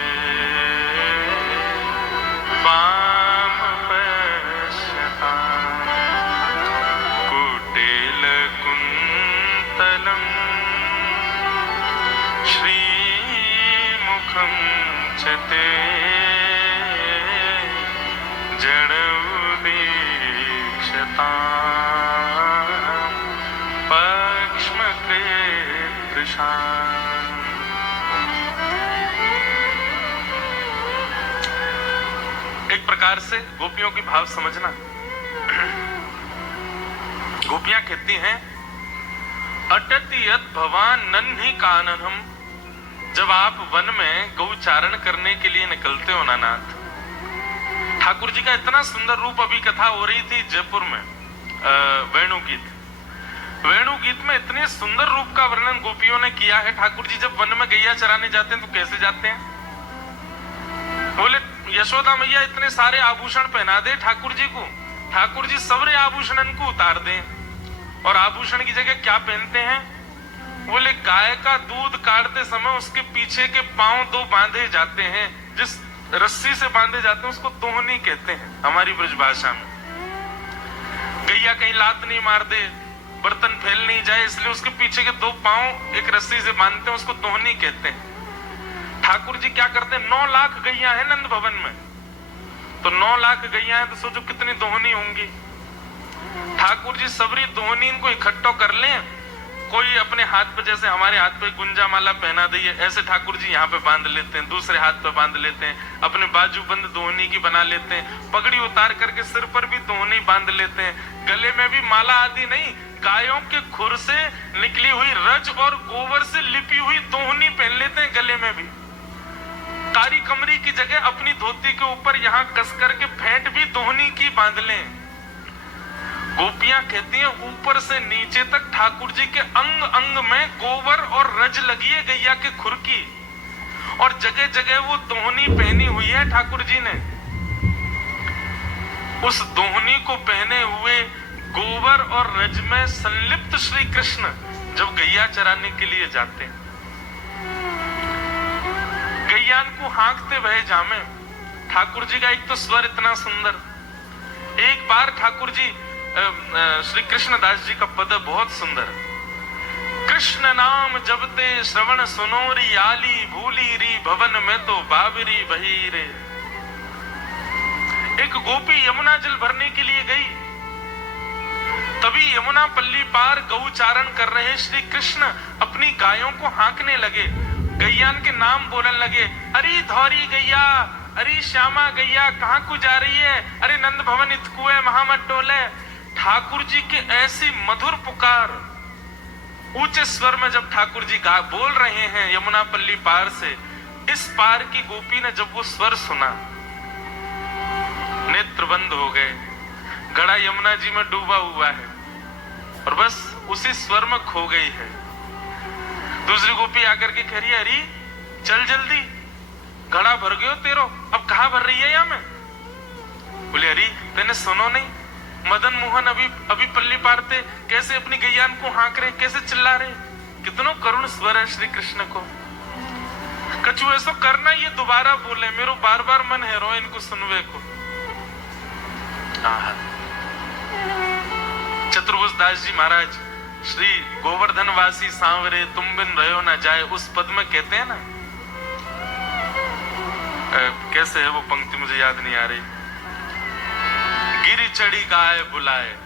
वाम पश्यताम् कुटिलकुन्तलम् श्रीमुखं च ते जडोदीक्षताम् पक्ष्मकृत्रिशाम्। एक प्रकार से गोपियों की भाव समझना। गोपियां कहती हैं अटति यत् भवान नन्हि काननम, जब आप वन में गौचारण करने के लिए निकलते हो नाथ, ठाकुर जी का इतना सुंदर रूप, अभी कथा हो रही थी जयपुर में वेणुगीत में इतने सुंदर रूप का वर्णन गोपियों ने किया है। ठाकुर जी जब वन में गैया चराने जाते हैं तो कैसे जाते हैं? बोले यशोदा मैया इतने सारे आभूषण पहना दे ठाकुर जी को, ठाकुर जी सबरे आभूषण को उतार दें, और आभूषण की जगह क्या पहनते हैं? बोले गाय का दूध काटते समय उसके पीछे के पांव 2 बांधे जाते हैं, जिस रस्सी से बांधे जाते हैं उसको दोहनी कहते हैं हमारी ब्रज भाषा में। गैया कहीं लात नहीं मार दे, बर्तन फैल नहीं जाए, इसलिए उसके पीछे के 2 पांव एक रस्सी से बांधते हैं, उसको दोहनी कहते हैं। ठाकुर जी क्या करते हैं? 9 लाख गैया है नंद भवन में, तो 9 लाख गैया है तो सोचो कितनी दोहनी होंगी। ठाकुर जी सबरी दोहनी इनको इकट्ठो कर लें, कोई अपने हाथ पे, जैसे हमारे हाथ पे गुंजा माला पहना दी है, ऐसे ठाकुर जी यहाँ पे बांध लेते हैं, दूसरे हाथ पे बांध लेते हैं, अपने बाजूबंद दोहनी की बना लेते हैं, पगड़ी उतार करके सिर पर भी दोहनी बांध लेते हैं, गले में भी माला आदि नहीं, गायों के खुर से निकली हुई रज और गोबर से लिपी हुई दोहनी पहन लेते हैं गले में भी। कारी कमरी की जगह अपनी धोती के ऊपर यहाँ कस करके फेंट भी दोहनी की बांध लें। गोपियां कहती हैं ऊपर से नीचे तक ठाकुर जी के अंग अंग में गोबर और रज लगी है गैया के खुर की, और जगह जगह वो दोहनी पहनी हुई है ठाकुर जी ने। उस दोहनी को पहने हुए गोबर और रज में संलिप्त श्री कृष्ण जब गैया चराने के लिए जाते हैं, गैयान को हाँकते वह जामे। ठाकुर जी का एक तो स्वर इतना सुंदर। एक बार ठाकुर जी श्री कृष्णदास जी का पद बहुत सुंदर। कृष्ण नाम जबते श्रवण सुनोरी आली भूली री भवन में तो बाबरी बही रे। एक गोपी यमुना जल भरने के लिए गई, तभी यमुना पल्ली पार गौचारण कर रहे श्री कृष्ण अपनी गायों को हाँकने लगे, गैयान के नाम बोलने लगे। अरे धौरी गैया, अरे श्यामा गैया, कहाँ को जा रही है? अरे नंद भवन इतकुए महामत डोले। ठाकुर जी के ऐसी मधुर पुकार, ऊंचे स्वर में जब ठाकुर जी बोल रहे हैं यमुना पल्ली पार से, इस पार की गोपी ने जब वो स्वर सुना, नेत्र बंद हो गए। घड़ा यमुना जी में डूबा हुआ है और बस उसी स्वर में खो गई है। दूसरी गोपी आकर के कह रही है, अरे चल जल्दी, घड़ा भर गयो तेरो, अब कहाँ भर रही है यहाँ में? बोले अरे तेने सुनो नहीं, मदन मोहन अभी पल्ली पार थे, कैसे अपनी गैयान को हाँक रहे, कैसे चिल्ला रहे, कितनो करुण स्वर है श्री कृष्ण को। कछु ऐसा करना, ये दोबारा बोले, मेरो बार बार मन है रो इनको सुनवे को। चतुर्भुज दास जी महाराज श्री गोवर्धन वासी सांवरे तुम बिन रहो ना जाए, उस पद में कहते हैं ना, कैसे है वो पंक्ति मुझे याद नहीं आ रही। गिरी चढ़ी गाय बुलाए,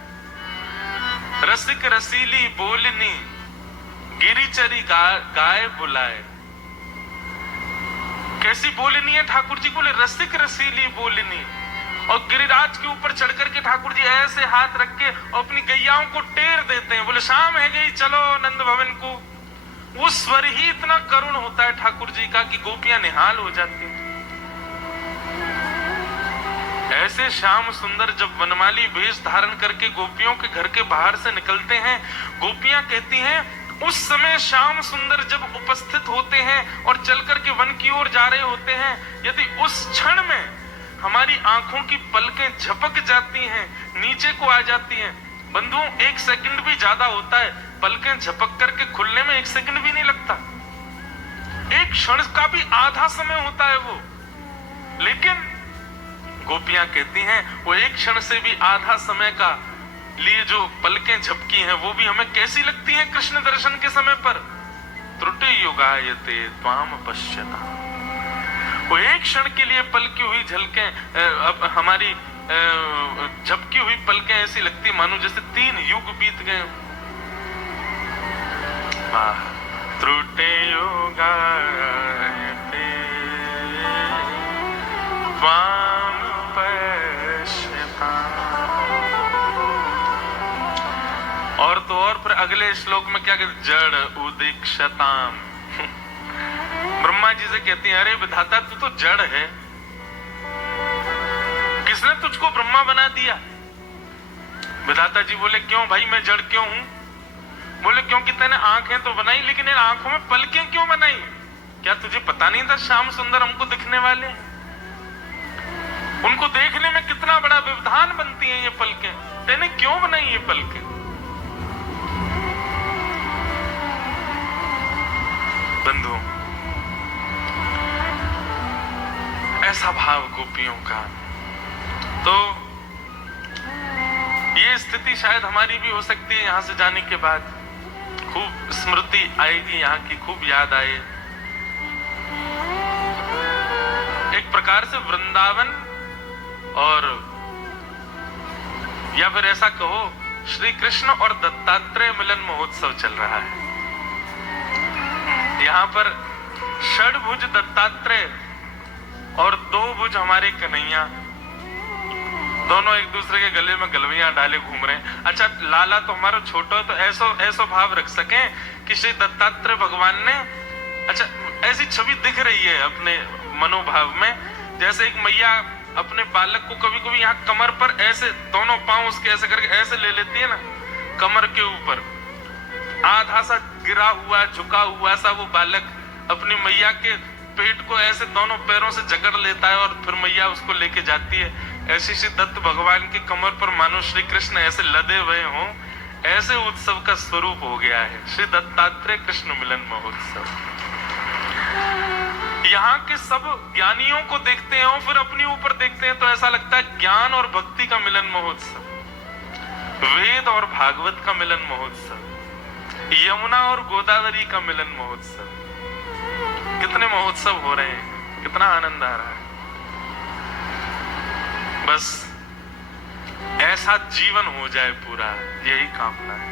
रसिक रसीली बोलनी, गिरी चढ़ी गाय बुलाए। कैसी बोलनी है ठाकुर जी? बोले रसिक रसीली बोलनी, और गिरिराज के ऊपर चढ़ करके ठाकुर जी ऐसे हाथ रख के अपनी गैयाओं को टेर देते हैं, बोले शाम है गई चलो नंद भवन को। वो स्वर ही इतना करुण होता है ठाकुर जी का कि गोपियां निहाल हो जाती हैं। ऐसे श्याम सुंदर जब वनमाली वेश धारण करके गोपियों के घर के बाहर से निकलते हैं, गोपियां कहती हैं उस समय श्याम सुंदर जब उपस्थित होते हैं और चल करके वन की ओर जा रहे होते हैं, यदि उस क्षण में हमारी आंखों की पलकें झपक जाती हैं, नीचे को आ जाती हैं, बंधुओं 1 सेकंड भी ज्यादा होता है, पलकें झपक करके खुलने में 1 सेकंड भी नहीं लगता, 1 क्षण का भी आधा समय होता है वो। लेकिन गोपियां कहती हैं वो 1 क्षण से भी आधा समय का लिए जो पलकें झपकी हैं वो भी हमें कैसी लगती हैं कृष्ण दर्शन के समय पर। त्रुटि युगायते त्वाम पश्यता, वो 1 क्षण के लिए पलकी हुई झलकें अब हमारी झपकी हुई पलकें ऐसी लगती मानो जैसे 3 युग बीत गए। त्रुटि युगायते त्वाम पश्यता। और तो और फिर अगले श्लोक में क्या कहते, जड़ उदीक्षताम। ब्रह्मा जी से कहती हैं अरे विधाता तू तो जड़ है, किसने तुझको ब्रह्मा बना दिया? विधाता जी बोले क्यों भाई मैं जड़ क्यों हूं? बोले क्योंकि तूने आंखें तो बनाई लेकिन इन आंखों में पलकें क्यों बनाई? क्या तुझे पता नहीं था श्याम सुंदर हमको दिखने वाले हैं? उनको देखने में कितना बड़ा व्यवधान बनती हैं ये पलकें, तूने क्यों बनाई ये पलकें? बंधुओं ऐसा भाव गोपियों का। तो ये स्थिति शायद हमारी भी हो सकती है, यहां से जाने के बाद खूब स्मृति आएगी, यहाँ की खूब याद आए। एक प्रकार से वृंदावन और या फिर ऐसा कहो श्री कृष्ण और दत्तात्रेय मिलन महोत्सव चल रहा है। यहाँ पर षडभुज दत्तात्रेय और 2 भुज हमारे कन्हैया, दोनों एक दूसरे के गले में गलवियां डाले घूम रहे हैं। अच्छा लाला तो हमारा छोटा है तो ऐसा भाव रख सके कि श्री दत्तात्रेय भगवान ने, अच्छा ऐसी छवि दिख रही है अपने मनोभाव में, जैसे एक मैया अपने बालक को कभी कभी यहाँ कमर पर ऐसे दोनों पांव उसके ऐसे करके ऐसे ले लेती है ना, कमर के ऊपर आधा सा गिरा हुआ झुका हुआ सा वो बालक अपनी मैया के पेट को ऐसे दोनों पैरों से जकड़ लेता है और फिर मैया उसको लेके जाती है। ऐसी श्री दत्त भगवान की कमर पर मानो श्री कृष्ण ऐसे लदे हुए हों, ऐसे उत्सव का स्वरूप हो गया है श्री दत्तात्रेय कृष्ण मिलन महोत्सव। यहाँ के सब ज्ञानियों को देखते हैं और फिर अपने ऊपर देखते हैं तो ऐसा लगता है ज्ञान और भक्ति का मिलन महोत्सव, वेद और भागवत का मिलन महोत्सव, यमुना और गोदावरी का मिलन महोत्सव। कितने महोत्सव हो रहे हैं, कितना आनंद आ रहा है। बस ऐसा जीवन हो जाए पूरा, यही कामना है।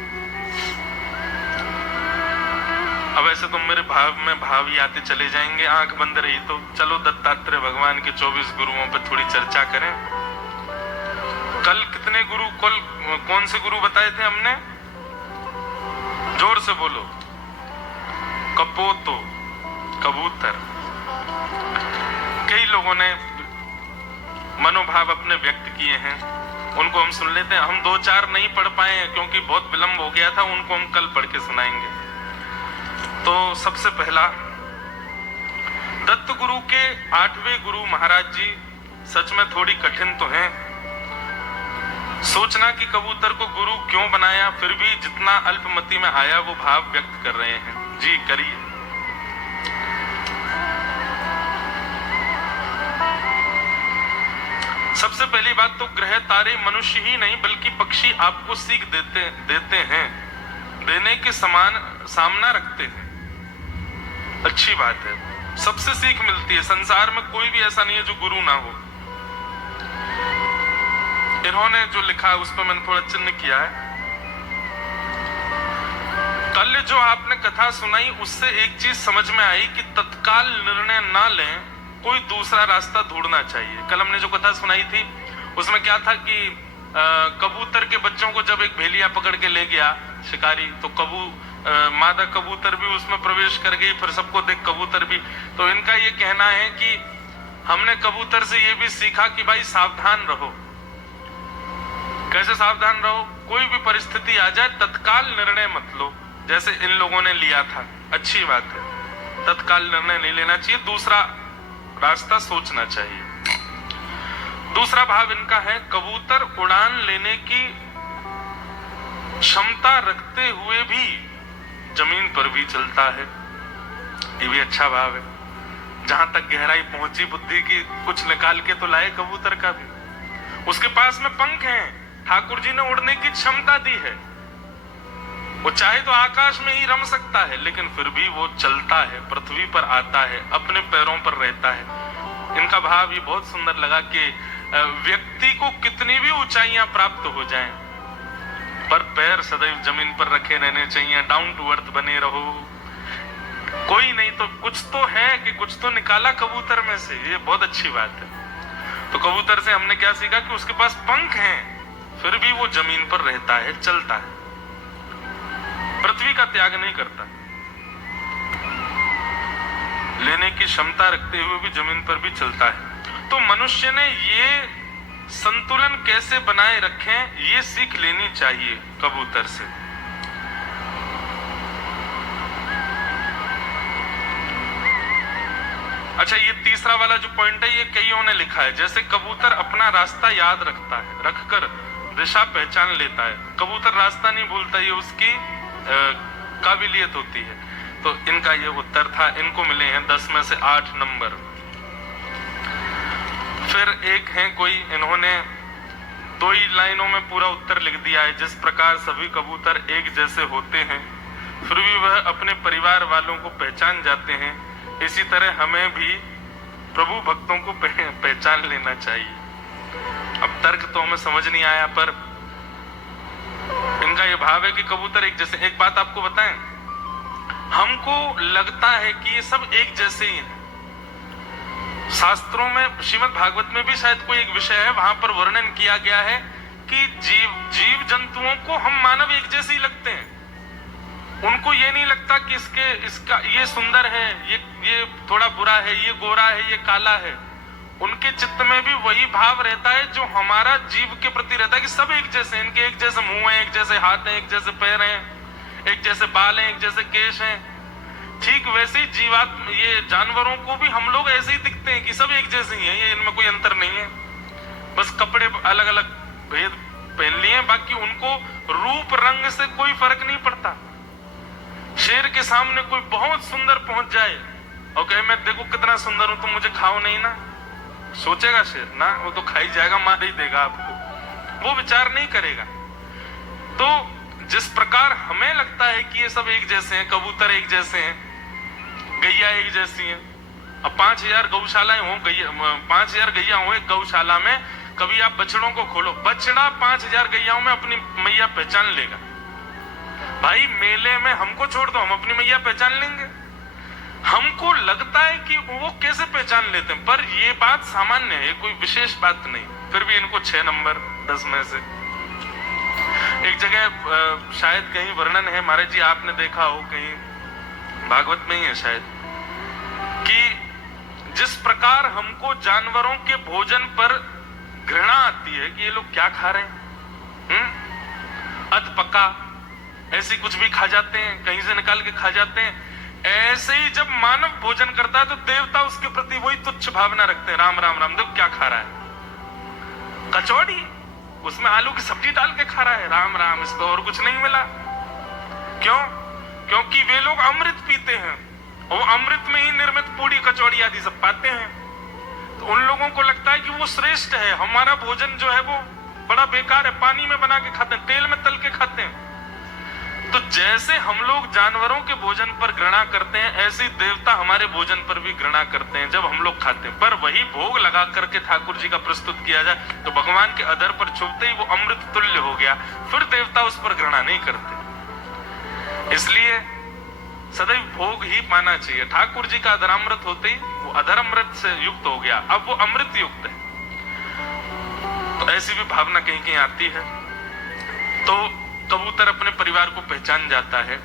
अब ऐसे तो मेरे भाव में भाव ही आते चले जाएंगे, आंख बंद रही तो चलो दत्तात्रेय भगवान के 24 गुरुओं पे थोड़ी चर्चा करें। कल कितने गुरु, कौन से गुरु बताए थे हमने? जोर से बोलो। कपोतो, कबूतर। कई लोगों ने मनोभाव अपने व्यक्त किए हैं, उनको हम सुन लेते हैं। हम 2-4 नहीं पढ़ पाए हैं क्योंकि बहुत विलंब हो गया था, उनको हम कल पढ़ के सुनाएंगे। तो सबसे पहला, दत्त गुरु के 8वें गुरु महाराज जी सच में थोड़ी कठिन तो हैं। सोचना कि कबूतर को गुरु क्यों बनाया, फिर भी जितना अल्पमति में आया वो भाव व्यक्त कर रहे हैं। जी करिए। सबसे पहली बात तो ग्रह तारे मनुष्य ही नहीं बल्कि पक्षी आपको सीख देते हैं, देने के समान सामना रखते हैं। अच्छी बात है, सबसे सीख मिलती है। संसार में कोई भी ऐसा नहीं है जो गुरु ना हो। इन्होंने जो लिखा है उस पर मैंने थोड़ा चिन्ह किया है। कल जो आपने कथा सुनाई उससे एक चीज समझ में आई कि तत्काल निर्णय ना लें, कोई दूसरा रास्ता ढूंढना चाहिए। कल हमने जो कथा सुनाई थी उसमें क्या था कि कबूतर के बच्चों को जब एक भेलिया पकड़ के ले गया शिकारी, तो मादा कबूतर भी उसमें प्रवेश कर गई, फिर सबको देख कबूतर भी। तो इनका ये कहना है कि हमने कबूतर से ये भी सीखा कि भाई सावधान रहो। कैसे सावधान रहो? कोई भी परिस्थिति आ जाए तत्काल निर्णय मत लो, जैसे इन लोगों ने लिया था, अच्छी बात है, तत्काल निर्णय नहीं लेना चाहिए, दूसरा रास्ता सोचना चाहिए। दूसरा भाव इनका है, कबूतर उड़ान लेने की क्षमता रखते हुए भी जमीन पर भी चलता है। ये भी अच्छा भाव है। जहां तक गहराई पहुंची बुद्धि की, कुछ निकाल के तो लाए कबूतर का भी। उसके पास में पंख हैं, ठाकुर जी ने उड़ने की क्षमता दी है। वो चाहे तो आकाश में ही रम सकता है, लेकिन फिर भी वो चलता है, पृथ्वी पर आता है, अपने पैरों पर रहता है। इनका भाव ये बहुत सुंदर लगा कि व्यक्ति को कितनी भी ऊंचाइयां प्राप्त हो जाएं, पर पैर सदैव जमीन पर रखे रहने चाहिए, डाउन टू अर्थ बने रहो। कोई नहीं तो कुछ तो है कि कुछ तो निकाला कबूतर में से, ये बहुत अच्छी बात है। तो कबूतर से हमने क्या सीखा कि उसके पास पंख हैं, फिर भी वो जमीन पर रहता है, चलता है, पृथ्वी का त्याग नहीं करता। लेने की क्षमता रखते हुए भी जमीन पर भी चलता है। तो मनुष्य ने ये संतुलन कैसे बनाए रखें, ये सीख लेनी चाहिए कबूतर से। अच्छा, ये तीसरा वाला जो पॉइंट है, ये कईयों ने लिखा है, जैसे कबूतर अपना रास्ता याद रखता है, रखकर दिशा पहचान लेता है। कबूतर रास्ता नहीं भूलता, ये उसकी काबिलियत होती है। तो इनका ये उत्तर था। इनको मिले हैं 10 में से 8 नंबर। फिर एक है कोई, इन्होंने 2 ही लाइनों में पूरा उत्तर लिख दिया है। जिस प्रकार सभी कबूतर एक जैसे होते हैं, फिर भी वह अपने परिवार वालों को पहचान जाते हैं, इसी तरह हमें भी प्रभु भक्तों को पहचान लेना चाहिए। अब तर्क तो हमें समझ नहीं आया, पर इनका यह भाव है कि कबूतर एक जैसे। एक बात आपको बताएं, हमको लगता है कि ये सब एक जैसे ही हैं। शास्त्रों में, श्रीमद् भागवत में भी शायद कोई एक विषय है, वहां पर वर्णन किया गया है कि जीव जंतुओं को हम मानव एक जैसे ही लगते हैं। उनको ये नहीं लगता कि इसका ये सुंदर है, ये थोड़ा बुरा है, ये गोरा है, ये काला है। उनके चित्त में भी वही भाव रहता है जो हमारा जीव के प्रति रहता है कि सब एक जैसे हैं। इनके एक जैसे मुंह हैं, एक जैसे हाथ हैं, एक जैसे पैर हैं, एक जैसे बाल हैं, एक जैसे केश हैं। ठीक वैसे ही जीवात्मा, ये जानवरों को भी हम लोग ऐसे ही दिखते हैं कि सब एक जैसे ही हैं, ये इनमें कोई अंतर नहीं है। बस कपड़े अलग अलग भेद पहन लिए, बाकी उनको रूप रंग से कोई फर्क नहीं पड़ता। शेर के सामने कोई बहुत सुंदर पहुंच जाए और कहे मैं देखो कितना सुंदर हूं, तुम मुझे खाओ नहीं ना, सोचेगा शेर ना? वो तो खा ही जाएगा, मार ही देगा आपको, वो विचार नहीं करेगा। तो जिस प्रकार हमें लगता है कि ये सब एक जैसे हैं, कबूतर एक जैसे हैं, गैया एक जैसी हैं। अब 5000 गौशालाएं हो, 5000 गैया हो एक गौशाला में, कभी आप बछड़ों को खोलो, बछड़ा 5000 गैयाओं में अपनी मैया पहचान लेगा। भाई मेले में हमको छोड़ दो, हम अपनी मैया पहचान लेंगे। हमको लगता है कि वो कैसे पहचान लेते हैं, पर ये बात सामान्य है, कोई विशेष बात नहीं। फिर भी इनको 6 नंबर 10 में से। एक जगह शायद कहीं वर्णन है, महाराज जी आपने देखा हो, कहीं भागवत में ही है शायद, कि जिस प्रकार हमको जानवरों के भोजन पर घृणा आती है कि ये लोग क्या खा रहे हैं, अधपका ऐसी कुछ भी खा जाते हैं, कहीं से निकाल के खा जाते हैं। ऐसे ही जब मानव भोजन करता है तो देवता उसके प्रति वही तुच्छ भावना रखते हैं। राम राम राम, देखो क्या खा रहा है, कचौड़ी, उसमें आलू की सब्जी डाल के खा रहा है, राम राम, इसको और कुछ नहीं मिला। क्यों? क्योंकि वे लोग अमृत पीते हैं, और अमृत में ही निर्मित पूड़ी कचौड़ी आदि सब पाते हैं। तो उन लोगों को लगता है कि वो श्रेष्ठ है, हमारा भोजन जो है वो बड़ा बेकार है, पानी में बना के खाते हैं, तेल में तल के खाते हैं। तो जैसे हम लोग जानवरों के भोजन पर घृणा करते हैं, ऐसे देवता हमारे भोजन पर भी घृणा करते हैं जब हम लोग खाते हैं। पर वही भोग लगा करके ठाकुर जी का प्रस्तुत किया जाए तो भगवान के अधर पर छुपते ही वो अमृत तुल्य हो गया, फिर देवता उस पर घृणा नहीं करते। इसलिए सदैव भोग ही पाना चाहिए। ठाकुर जी का अधरामृत होते ही वो अधर अमृत से युक्त हो गया, अब वो अमृत युक्त है। तो ऐसी भी भावना कहीं कहीं आती है। तो कबूतर अपने परिवार को पहचान जाता है,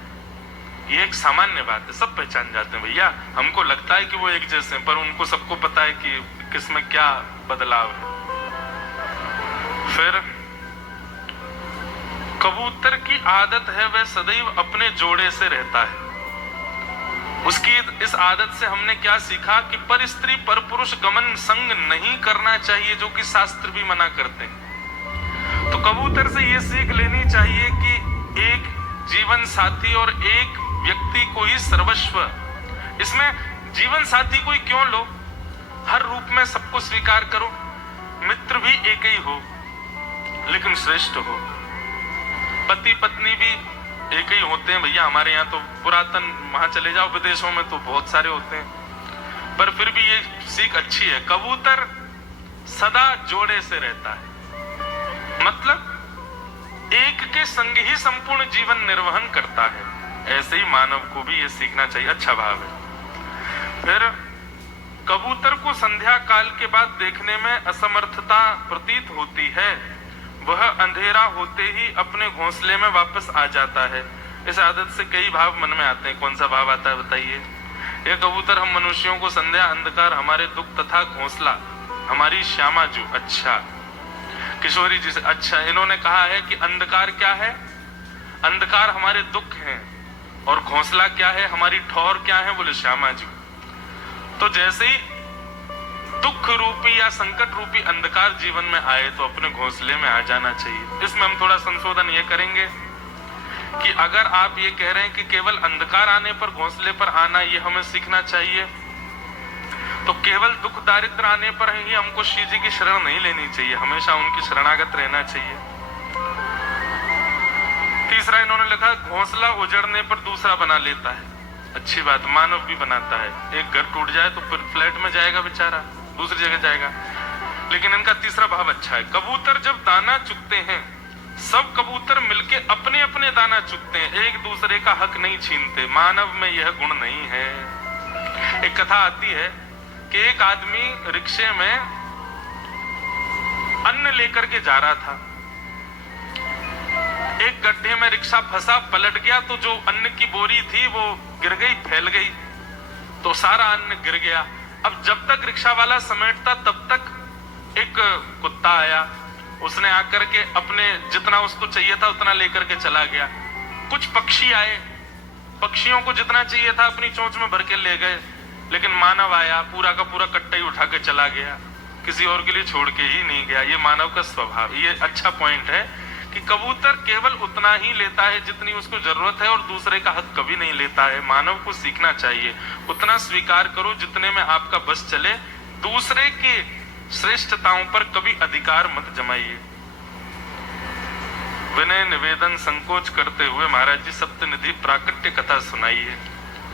ये एक सामान्य बात है, सब पहचान जाते हैं भैया। हमको लगता है कि वो एक जैसे हैं, पर उनको सबको पता है कि किसमें क्या बदलाव है। फिर कबूतर की आदत है वह सदैव अपने जोड़े से रहता है। उसकी इस आदत से हमने क्या सीखा कि पर स्त्री पर पुरुष गमन संग नहीं करना चाहिए, जो कि शास्त्र भी मना करते हैं। तो कबूतर से ये सीख लेनी चाहिए कि एक जीवन साथी और एक व्यक्ति को ही सर्वस्व। इसमें जीवन साथी कोई क्यों लो, हर रूप में सबको स्वीकार करो। मित्र भी एक ही हो लेकिन श्रेष्ठ हो, पति पत्नी भी एक ही होते हैं भैया। हमारे यहाँ तो पुरातन, वहां चले जाओ विदेशों में तो बहुत सारे होते हैं, पर फिर भी ये सीख अच्छी है। कबूतर सदा जोड़े से रहता है, मतलब एक के संग ही संपूर्ण जीवन निर्वहन करता है। ऐसे ही मानव को भी ये सीखना चाहिए, अच्छा भाव है। फिर कबूतर को संध्या काल के बाद देखने में असमर्थता प्रतीत होती है, वह अंधेरा होते ही अपने घोंसले में वापस आ जाता है। इस आदत से कई भाव मन में आते हैं। कौन सा भाव आता है बताइए? ये कबूतर हम मनुष्यों को संध्या अंधकार हमारे दुख तथा घोंसला हमारी श्यामा जू, अच्छा किशोरी जी से, अच्छा इन्होंने कहा है कि अंधकार क्या है? अंधकार हमारे दुख हैं, और घोंसला क्या है? हमारी ठौर क्या है? बोले श्यामा जी। तो जैसे ही दुख रूपी या संकट रूपी अंधकार जीवन में आए तो अपने घोंसले में आ जाना चाहिए। इसमें हम थोड़ा संशोधन ये करेंगे कि अगर आप ये कह रहे हैं कि केवल अंधकार आने पर घोंसले पर आना ये हमें सीखना चाहिए, तो केवल दुख दारिद्र आने पर ही हमको श्री जी की शरण नहीं लेनी चाहिए, हमेशा उनकी शरणागत रहना चाहिए। तीसरा इन्होंने लिखा, घोंसला उजड़ने पर दूसरा बना लेता है। अच्छी बात, मानव भी बनाता है। एक घर टूट जाए तो फिर फ्लैट में जाएगा बेचारा, दूसरी जगह जाएगा। लेकिन इनका तीसरा भाव अच्छा है। कबूतर जब दाना चुगते हैं, सब कबूतर मिलके अपने अपने दाना चुगते हैं, एक दूसरे का हक नहीं छीनते। मानव में यह गुण नहीं है। एक कथा आती है कि एक आदमी रिक्शे में अन्न लेकर के जा रहा था, एक गड्ढे में रिक्शा फंसा, पलट गया, तो जो अन्न की बोरी थी वो गिर गई, फैल गई, तो सारा अन्न गिर गया। अब जब तक रिक्शा वाला समेटता तब तक एक कुत्ता आया, उसने आकर के अपने जितना उसको चाहिए था उतना लेकर के चला गया। कुछ पक्षी आए, पक्षियों को जितना चाहिए था अपनी चोंच में भर के ले गए, लेकिन मानव आया, पूरा का पूरा कट्टा ही उठा के चला गया, किसी और के लिए छोड़ के ही नहीं गया। ये मानव का स्वभाव। ये अच्छा पॉइंट है कि कबूतर केवल उतना ही लेता है जितनी उसको जरूरत है, और दूसरे का हक कभी नहीं लेता है। मानव को सीखना चाहिए, उतना स्वीकार करो जितने में आपका बस चले, दूसरे के श्रेष्ठताओं पर कभी अधिकार मत जमाइए। विनय निवेदन संकोच करते हुए महाराज जी सप्तनिधि प्राकट्य कथा सुनाइए,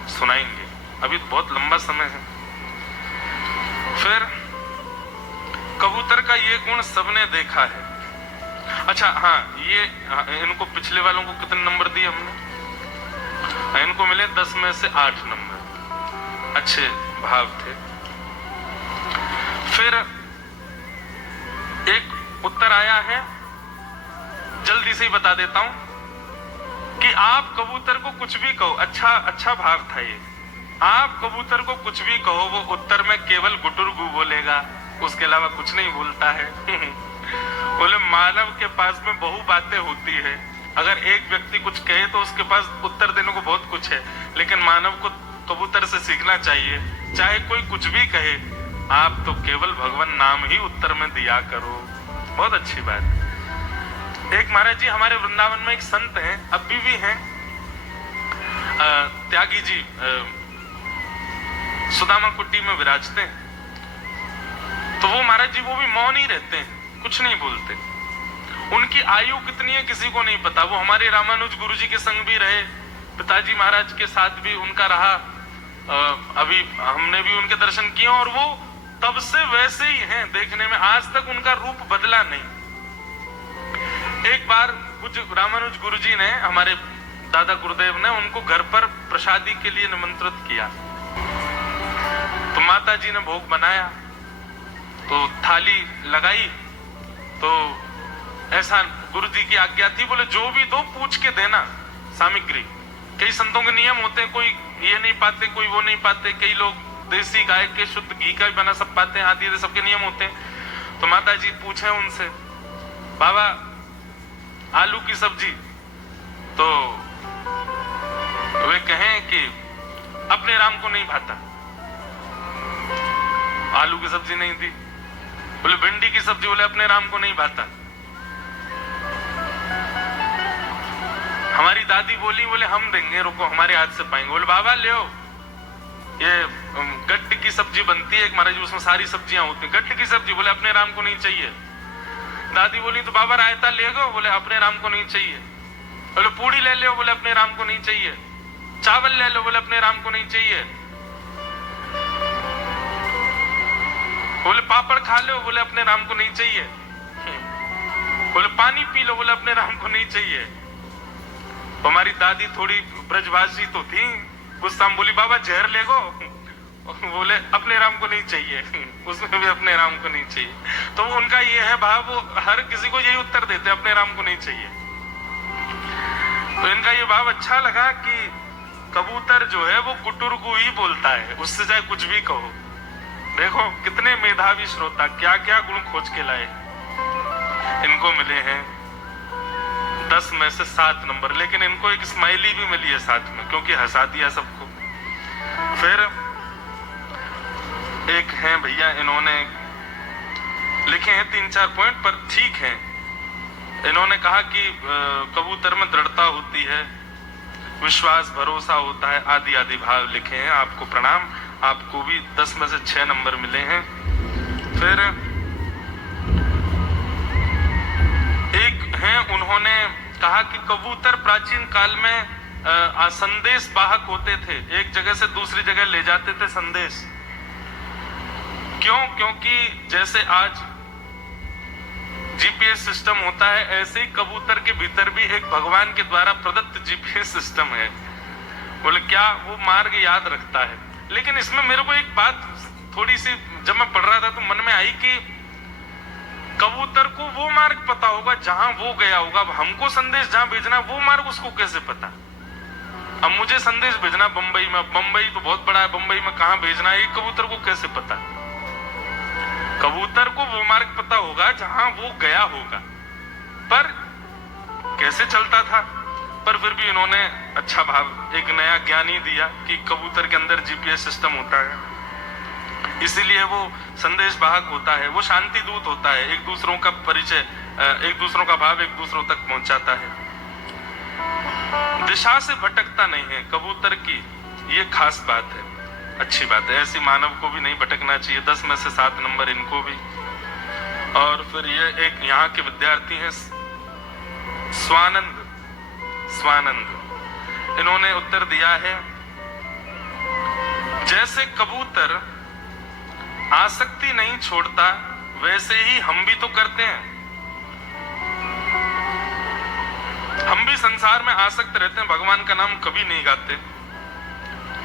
सुनाएंगे, अभी तो बहुत लंबा समय है। फिर कबूतर का ये गुण सबने देखा है। अच्छा हाँ, ये इनको पिछले वालों को कितने नंबर दिए हमने? इनको मिले 10 में से 8 नंबर, अच्छे भाव थे। फिर एक उत्तर आया है, जल्दी से ही बता देता हूं कि आप कबूतर को कुछ भी कहो, अच्छा भाव था ये। आप कबूतर को कुछ भी कहो, वो उत्तर में केवल गुटुर गु बोलेगा, उसके अलावा कुछ नहीं बोलता है। बोले मानव के पास में बहु बातें होती है, अगर एक व्यक्ति कुछ कहे तो उसके पास उत्तर देने को बहुत कुछ है, लेकिन मानव को कबूतर से सीखना चाहिए, चाहे कोई कुछ भी कहे, आप तो केवल भगवान नाम ही उत्तर में दिया करो। बहुत अच्छी बात। एक महाराज जी हमारे वृंदावन में एक संत हैं, अभी भी हैं, त्यागी जी, सुदामा कुटी में विराजते हैं। तो वो महाराज जी वो भी मौन ही रहते हैं, कुछ नहीं बोलते। उनकी आयु कितनी है किसी को नहीं पता। वो हमारे रामानुज गुरु जी के संग भी रहे, पिताजी महाराज के साथ भी उनका रहा, अभी हमने भी उनके दर्शन किए, और वो तब से वैसे ही हैं देखने में, आज तक उनका रूप बदला नहीं। एक बार कुछ रामानुज गुरु जी ने, हमारे दादा गुरुदेव ने उनको घर पर प्रसादी के लिए निमंत्रित किया। तो माता जी ने भोग बनाया, तो थाली लगाई, तो ऐसा गुरु जी की आज्ञा थी, बोले जो भी दो पूछ के देना सामग्री। कई संतों के नियम होते हैं, कोई ये नहीं पाते, कोई वो नहीं पाते, कई लोग देसी गाय के शुद्ध घी का भी बना सब पाते हैं, आदि सबके नियम होते हैं। तो माता जी पूछे उनसे, बाबा आलू की सब्जी, तो वे कहें कि अपने राम को नहीं भाता, आलू की सब्जी नहीं दी। बोले भिंडी की सब्जी, बोले अपने राम को नहीं भाता। हमारी दादी बोली, बोले हम देंगे, रुको हमारे हाथ से पाएंगे। बोले बाबा ले आओ, ये गट्ट की सब्जी बनती है एक महाराज, उसमें सारी सब्जियां होती हैं, गट्ट की सब्जी, बोले अपने राम को नहीं चाहिए। दादी बोली तो बाबा रायता ले गो, बोले अपने राम को नहीं चाहिए। बोले पूड़ी ले लो, बोले अपने राम को नहीं चाहिए। चावल ले लो, बोले अपने राम को नहीं चाहिए। बोले पापड़ खा लो, बोले अपने राम को नहीं चाहिए। बोले पानी पी लो, बोले अपने राम को नहीं चाहिए। तो हमारी दादी थोड़ी ब्रजभाषी तो थी, गुस्सा में बोली बाबा जहर ले गो, बोले अपने राम को नहीं चाहिए, उसमें भी अपने राम को नहीं चाहिए। तो उनका ये है भाव, वो हर किसी को यही उत्तर देते हैं, अपने राम को नहीं चाहिए। तो इनका ये भाव अच्छा लगा कि कबूतर जो है वो गुटुरगु ही बोलता है, उससे चाहे कुछ भी कहो। देखो कितने मेधावी श्रोता क्या क्या गुण खोज के लाए। इनको मिले हैं 10 में से 7 नंबर, लेकिन इनको एक स्माइली भी मिली है साथ में, क्योंकि हंसा दिया सबको। फिर एक है भैया, इन्होंने लिखे हैं 3-4 पॉइंट पर ठीक है। इन्होंने कहा कि कबूतर में दृढ़ता होती है, विश्वास भरोसा होता है, आदि आदि भाव लिखे हैं। आपको प्रणाम, आपको भी 10 में से 6 नंबर मिले हैं। फिर एक है, उन्होंने कहा कि कबूतर प्राचीन काल में संदेश वाहक होते थे, एक जगह से दूसरी जगह ले जाते थे संदेश। क्यों? क्योंकि जैसे आज जीपीएस सिस्टम होता है, ऐसे ही कबूतर के भीतर भी एक भगवान के द्वारा प्रदत्त जीपीएस सिस्टम है। बोले क्या? वो मार्ग याद रखता है। लेकिन इसमें मेरे को एक बात थोड़ी सी जब मैं पढ़ रहा था तो मन में आई कि कबूतर को वो मार्ग पता होगा जहां वो गया होगा। अब हमको संदेश जहां भेजना, वो मार्ग उसको कैसे पता? अब मुझे संदेश भेजना बंबई में, बंबई तो बहुत बड़ा है, बंबई में कहां भेजना है, ये कबूतर को कैसे पता? कबूतर को वो मार्ग पता होगा जहां वो गया होगा, पर कैसे चलता था? पर फिर भी इन्होंने अच्छा भाव, एक नया ज्ञान ही दिया कि कबूतर के अंदर जीपीएस सिस्टम होता है, इसीलिए वो संदेश वाहक होता है, वो शांति दूत होता है, एक दूसरों का परिचय, एक दूसरों का भाव एक दूसरों तक पहुंचाता है, दिशा से भटकता नहीं है कबूतर की, ये खास बात है, अच्छी बात है। ऐसी मानव को भी नहीं भटकना चाहिए। 10 में से 7 नंबर इनको भी। और फिर ये एक यहाँ के विद्यार्थी हैं स्वानंद, इन्होंने उत्तर दिया है, जैसे कबूतर आसक्ति नहीं छोड़ता वैसे ही हम भी तो करते हैं। हम भी संसार में आसक्त रहते हैं, भगवान का नाम कभी नहीं गाते।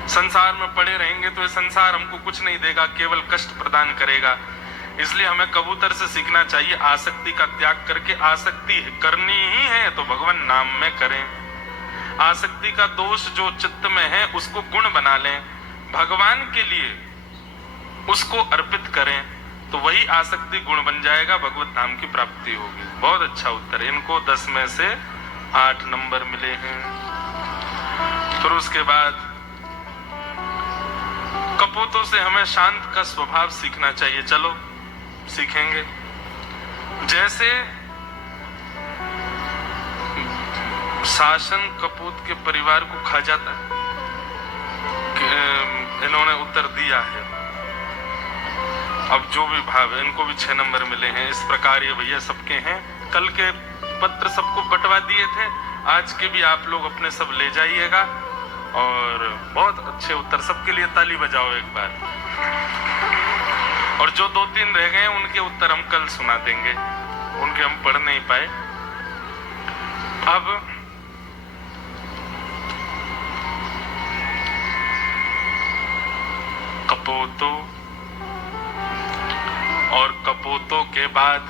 संसार में पड़े रहेंगे तो ये संसार हमको कुछ नहीं देगा, केवल कष्ट प्रदान करेगा। इसलिए हमें कबूतर से सीखना चाहिए, आसक्ति का त्याग करके, आसक्ति करनी ही है तो भगवान नाम में करें। आसक्ति का दोष जो चित्त में है उसको गुण बना लें, भगवान के लिए उसको अर्पित करें, तो वही आसक्ति गुण बन जाएगा, भगवत धाम की प्राप्ति होगी। बहुत अच्छा उत्तर। इनको 10 में से 8 नंबर मिले हैं। फिर उसके बाद कपूतों से हमें शांत का स्वभाव सीखना चाहिए। चलो सीखेंगे। जैसे शासन कपूत के परिवार को खा जाता है, इन्होंने उत्तर दिया है। अब जो भी भाव है, इनको भी 6 नंबर मिले हैं। इस प्रकार ये भैया सबके हैं। कल के पत्र सबको बंटवा दिए थे, आज के भी आप लोग अपने सब ले जाइएगा। और बहुत अच्छे उत्तर, सबके लिए ताली बजाओ एक बार। और जो 2-3 रह गए उनके उत्तर हम कल सुना देंगे, उनके हम पढ़ नहीं पाए। अब कपोतों और कपोतों के बाद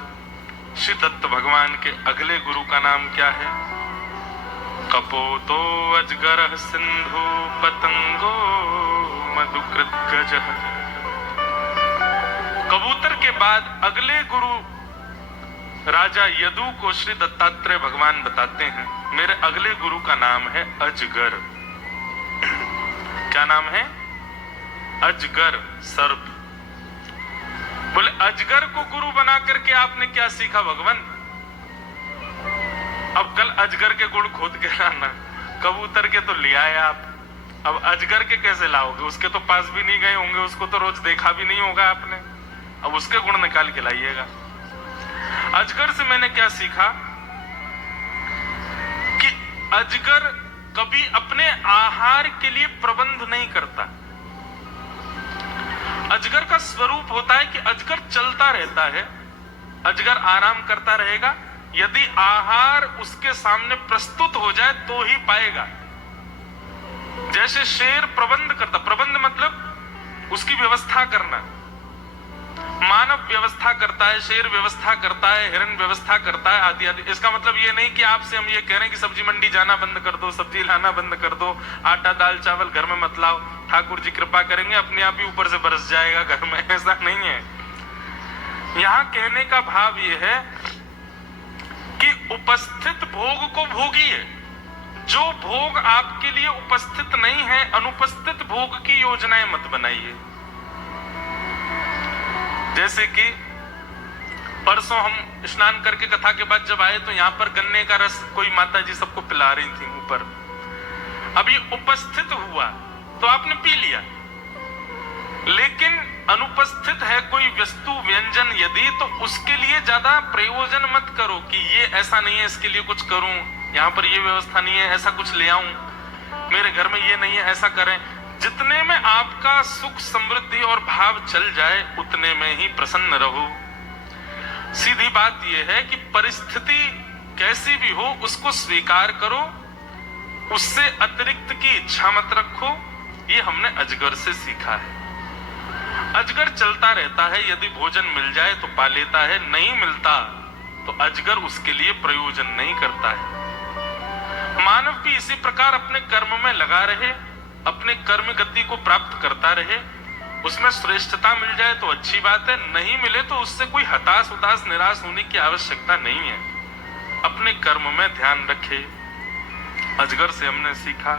श्री दत्त भगवान के अगले गुरु का नाम क्या है? कपोतो अजगर सिंधु पतंगो मधुकृत गजः। कबूतर के बाद अगले गुरु राजा यदु को श्री दत्तात्रेय भगवान बताते हैं, मेरे अगले गुरु का नाम है अजगर। क्या नाम है? अजगर, सर्प। बोले अजगर को गुरु बना करके आपने क्या सीखा भगवान? अब कल अजगर के गुण खोद के लाना, कबूतर के तो ले आए आप, अब अजगर के कैसे लाओगे? उसके तो पास भी नहीं गए होंगे, उसको तो रोज देखा भी नहीं होगा आपने, अब उसके गुण निकाल के लाइएगा। अजगर से मैंने क्या सीखा कि अजगर कभी अपने आहार के लिए प्रबंध नहीं करता। अजगर का स्वरूप होता है कि अजगर चलता रहता है, अजगर आराम करता रहेगा, यदि आहार उसके सामने प्रस्तुत हो जाए तो ही पाएगा। जैसे शेर प्रबंध करता, प्रबंध मतलब उसकी व्यवस्था करना, मानव व्यवस्था करता है, शेर व्यवस्था करता है, हिरण व्यवस्था करता है, आदि आदि। इसका मतलब ये नहीं कि आपसे हम ये कह रहे हैं कि सब्जी मंडी जाना बंद कर दो, सब्जी लाना बंद कर दो, आटा दाल चावल घर में मत लाओ, ठाकुर जी कृपा करेंगे अपने आप ही ऊपर से बरस जाएगा घर में, ऐसा नहीं है। यहां कहने का भाव ये है कि उपस्थित भोग को भोगिए, जो भोग आपके लिए उपस्थित नहीं है, अनुपस्थित भोग की योजनाएं मत बनाइए। जैसे कि परसों हम स्नान करके कथा के बाद जब आए तो यहाँ पर गन्ने का रस कोई माता जी सबको पिला रही थी ऊपर, अभी उपस्थित हुआ तो आपने पी लिया, लेकिन अनुपस्थित है कोई वस्तु व्यंजन यदि, तो उसके लिए ज्यादा प्रयोजन मत करो कि ये ऐसा नहीं है इसके लिए कुछ करूं, यहाँ पर ये व्यवस्था नहीं है ऐसा कुछ ले आऊं, मेरे घर में ये नहीं है ऐसा करें। जितने में आपका सुख समृद्धि और भाव चल जाए उतने में ही प्रसन्न रहो। सीधी बात यह है कि परिस्थिति कैसी भी हो उसको स्वीकार करो, उससे अतिरिक्त की इच्छा मत रखो। ये हमने अजगर से सीखा है। अजगर चलता रहता है, यदि भोजन मिल जाए तो पा लेता है, नहीं मिलता तो अजगर उसके लिए प्रयोजन नहीं करता है। मानव भी इसी प्रकार अपने कर्म में लगा रहे, अपने कर्म गति को प्राप्त करता रहे, उसमें श्रेष्ठता मिल जाए तो अच्छी बात है, नहीं मिले तो उससे कोई हताश उदास निराश होने की आवश्यकता नहीं है। अपने कर्म में ध्यान रखे। अजगर से हमने सीखा।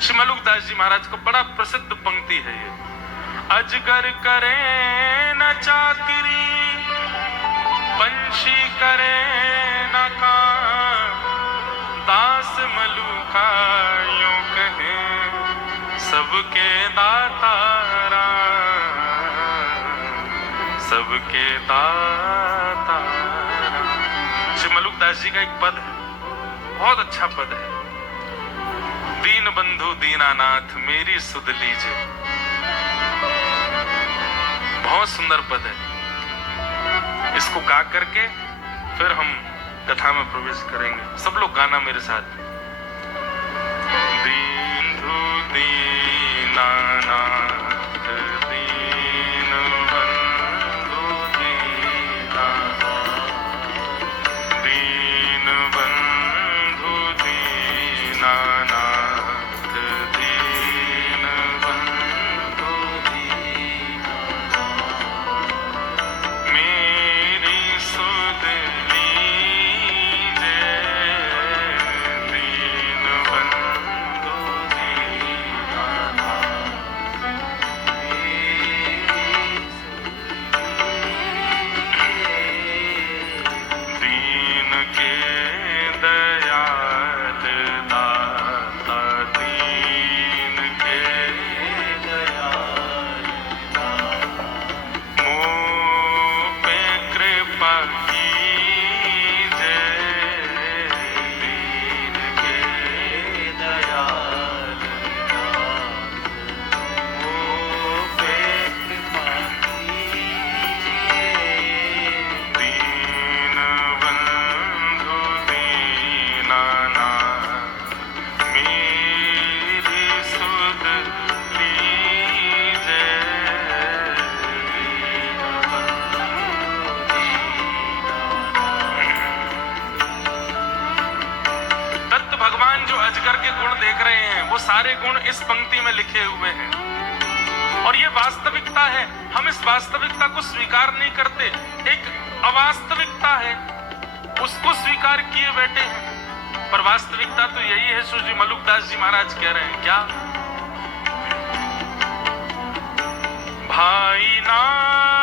श्री मलुकदास जी महाराज का बड़ा प्रसिद्ध पंक्ति है ये, अजगर करे न चाकरी, पंछी करे न काम, दास मलुका यूं कहे सबके दाता सबके दाता। श्री मलुकदास जी का एक पद है, बहुत अच्छा पद है, दीन बंधु दीनानाथ मेरी सुध लीजिए। बहुत सुंदर पद है। इसको गा करके फिर हम कथा में प्रवेश करेंगे। सब लोग गाना मेरे साथ। दीन दीनानाथ दीन बंधु दीनानाथ, दीन बंधु दीनानाथ, दीन बंधु दीनानाथ, मेरी सुध लीजिए, दीन बंधु दीनानाथ। गुण देख रहे हैं वो सारे गुण इस पंक्ति में लिखे हुए हैं। और ये वास्तविकता है, हम इस वास्तविकता को स्वीकार नहीं करते। एक अवास्तविकता है, उसको स्वीकार किए बैठे हैं। पर वास्तविकता तो यही है, श्री मलुकदास जी महाराज कह रहे हैं क्या, भाई ना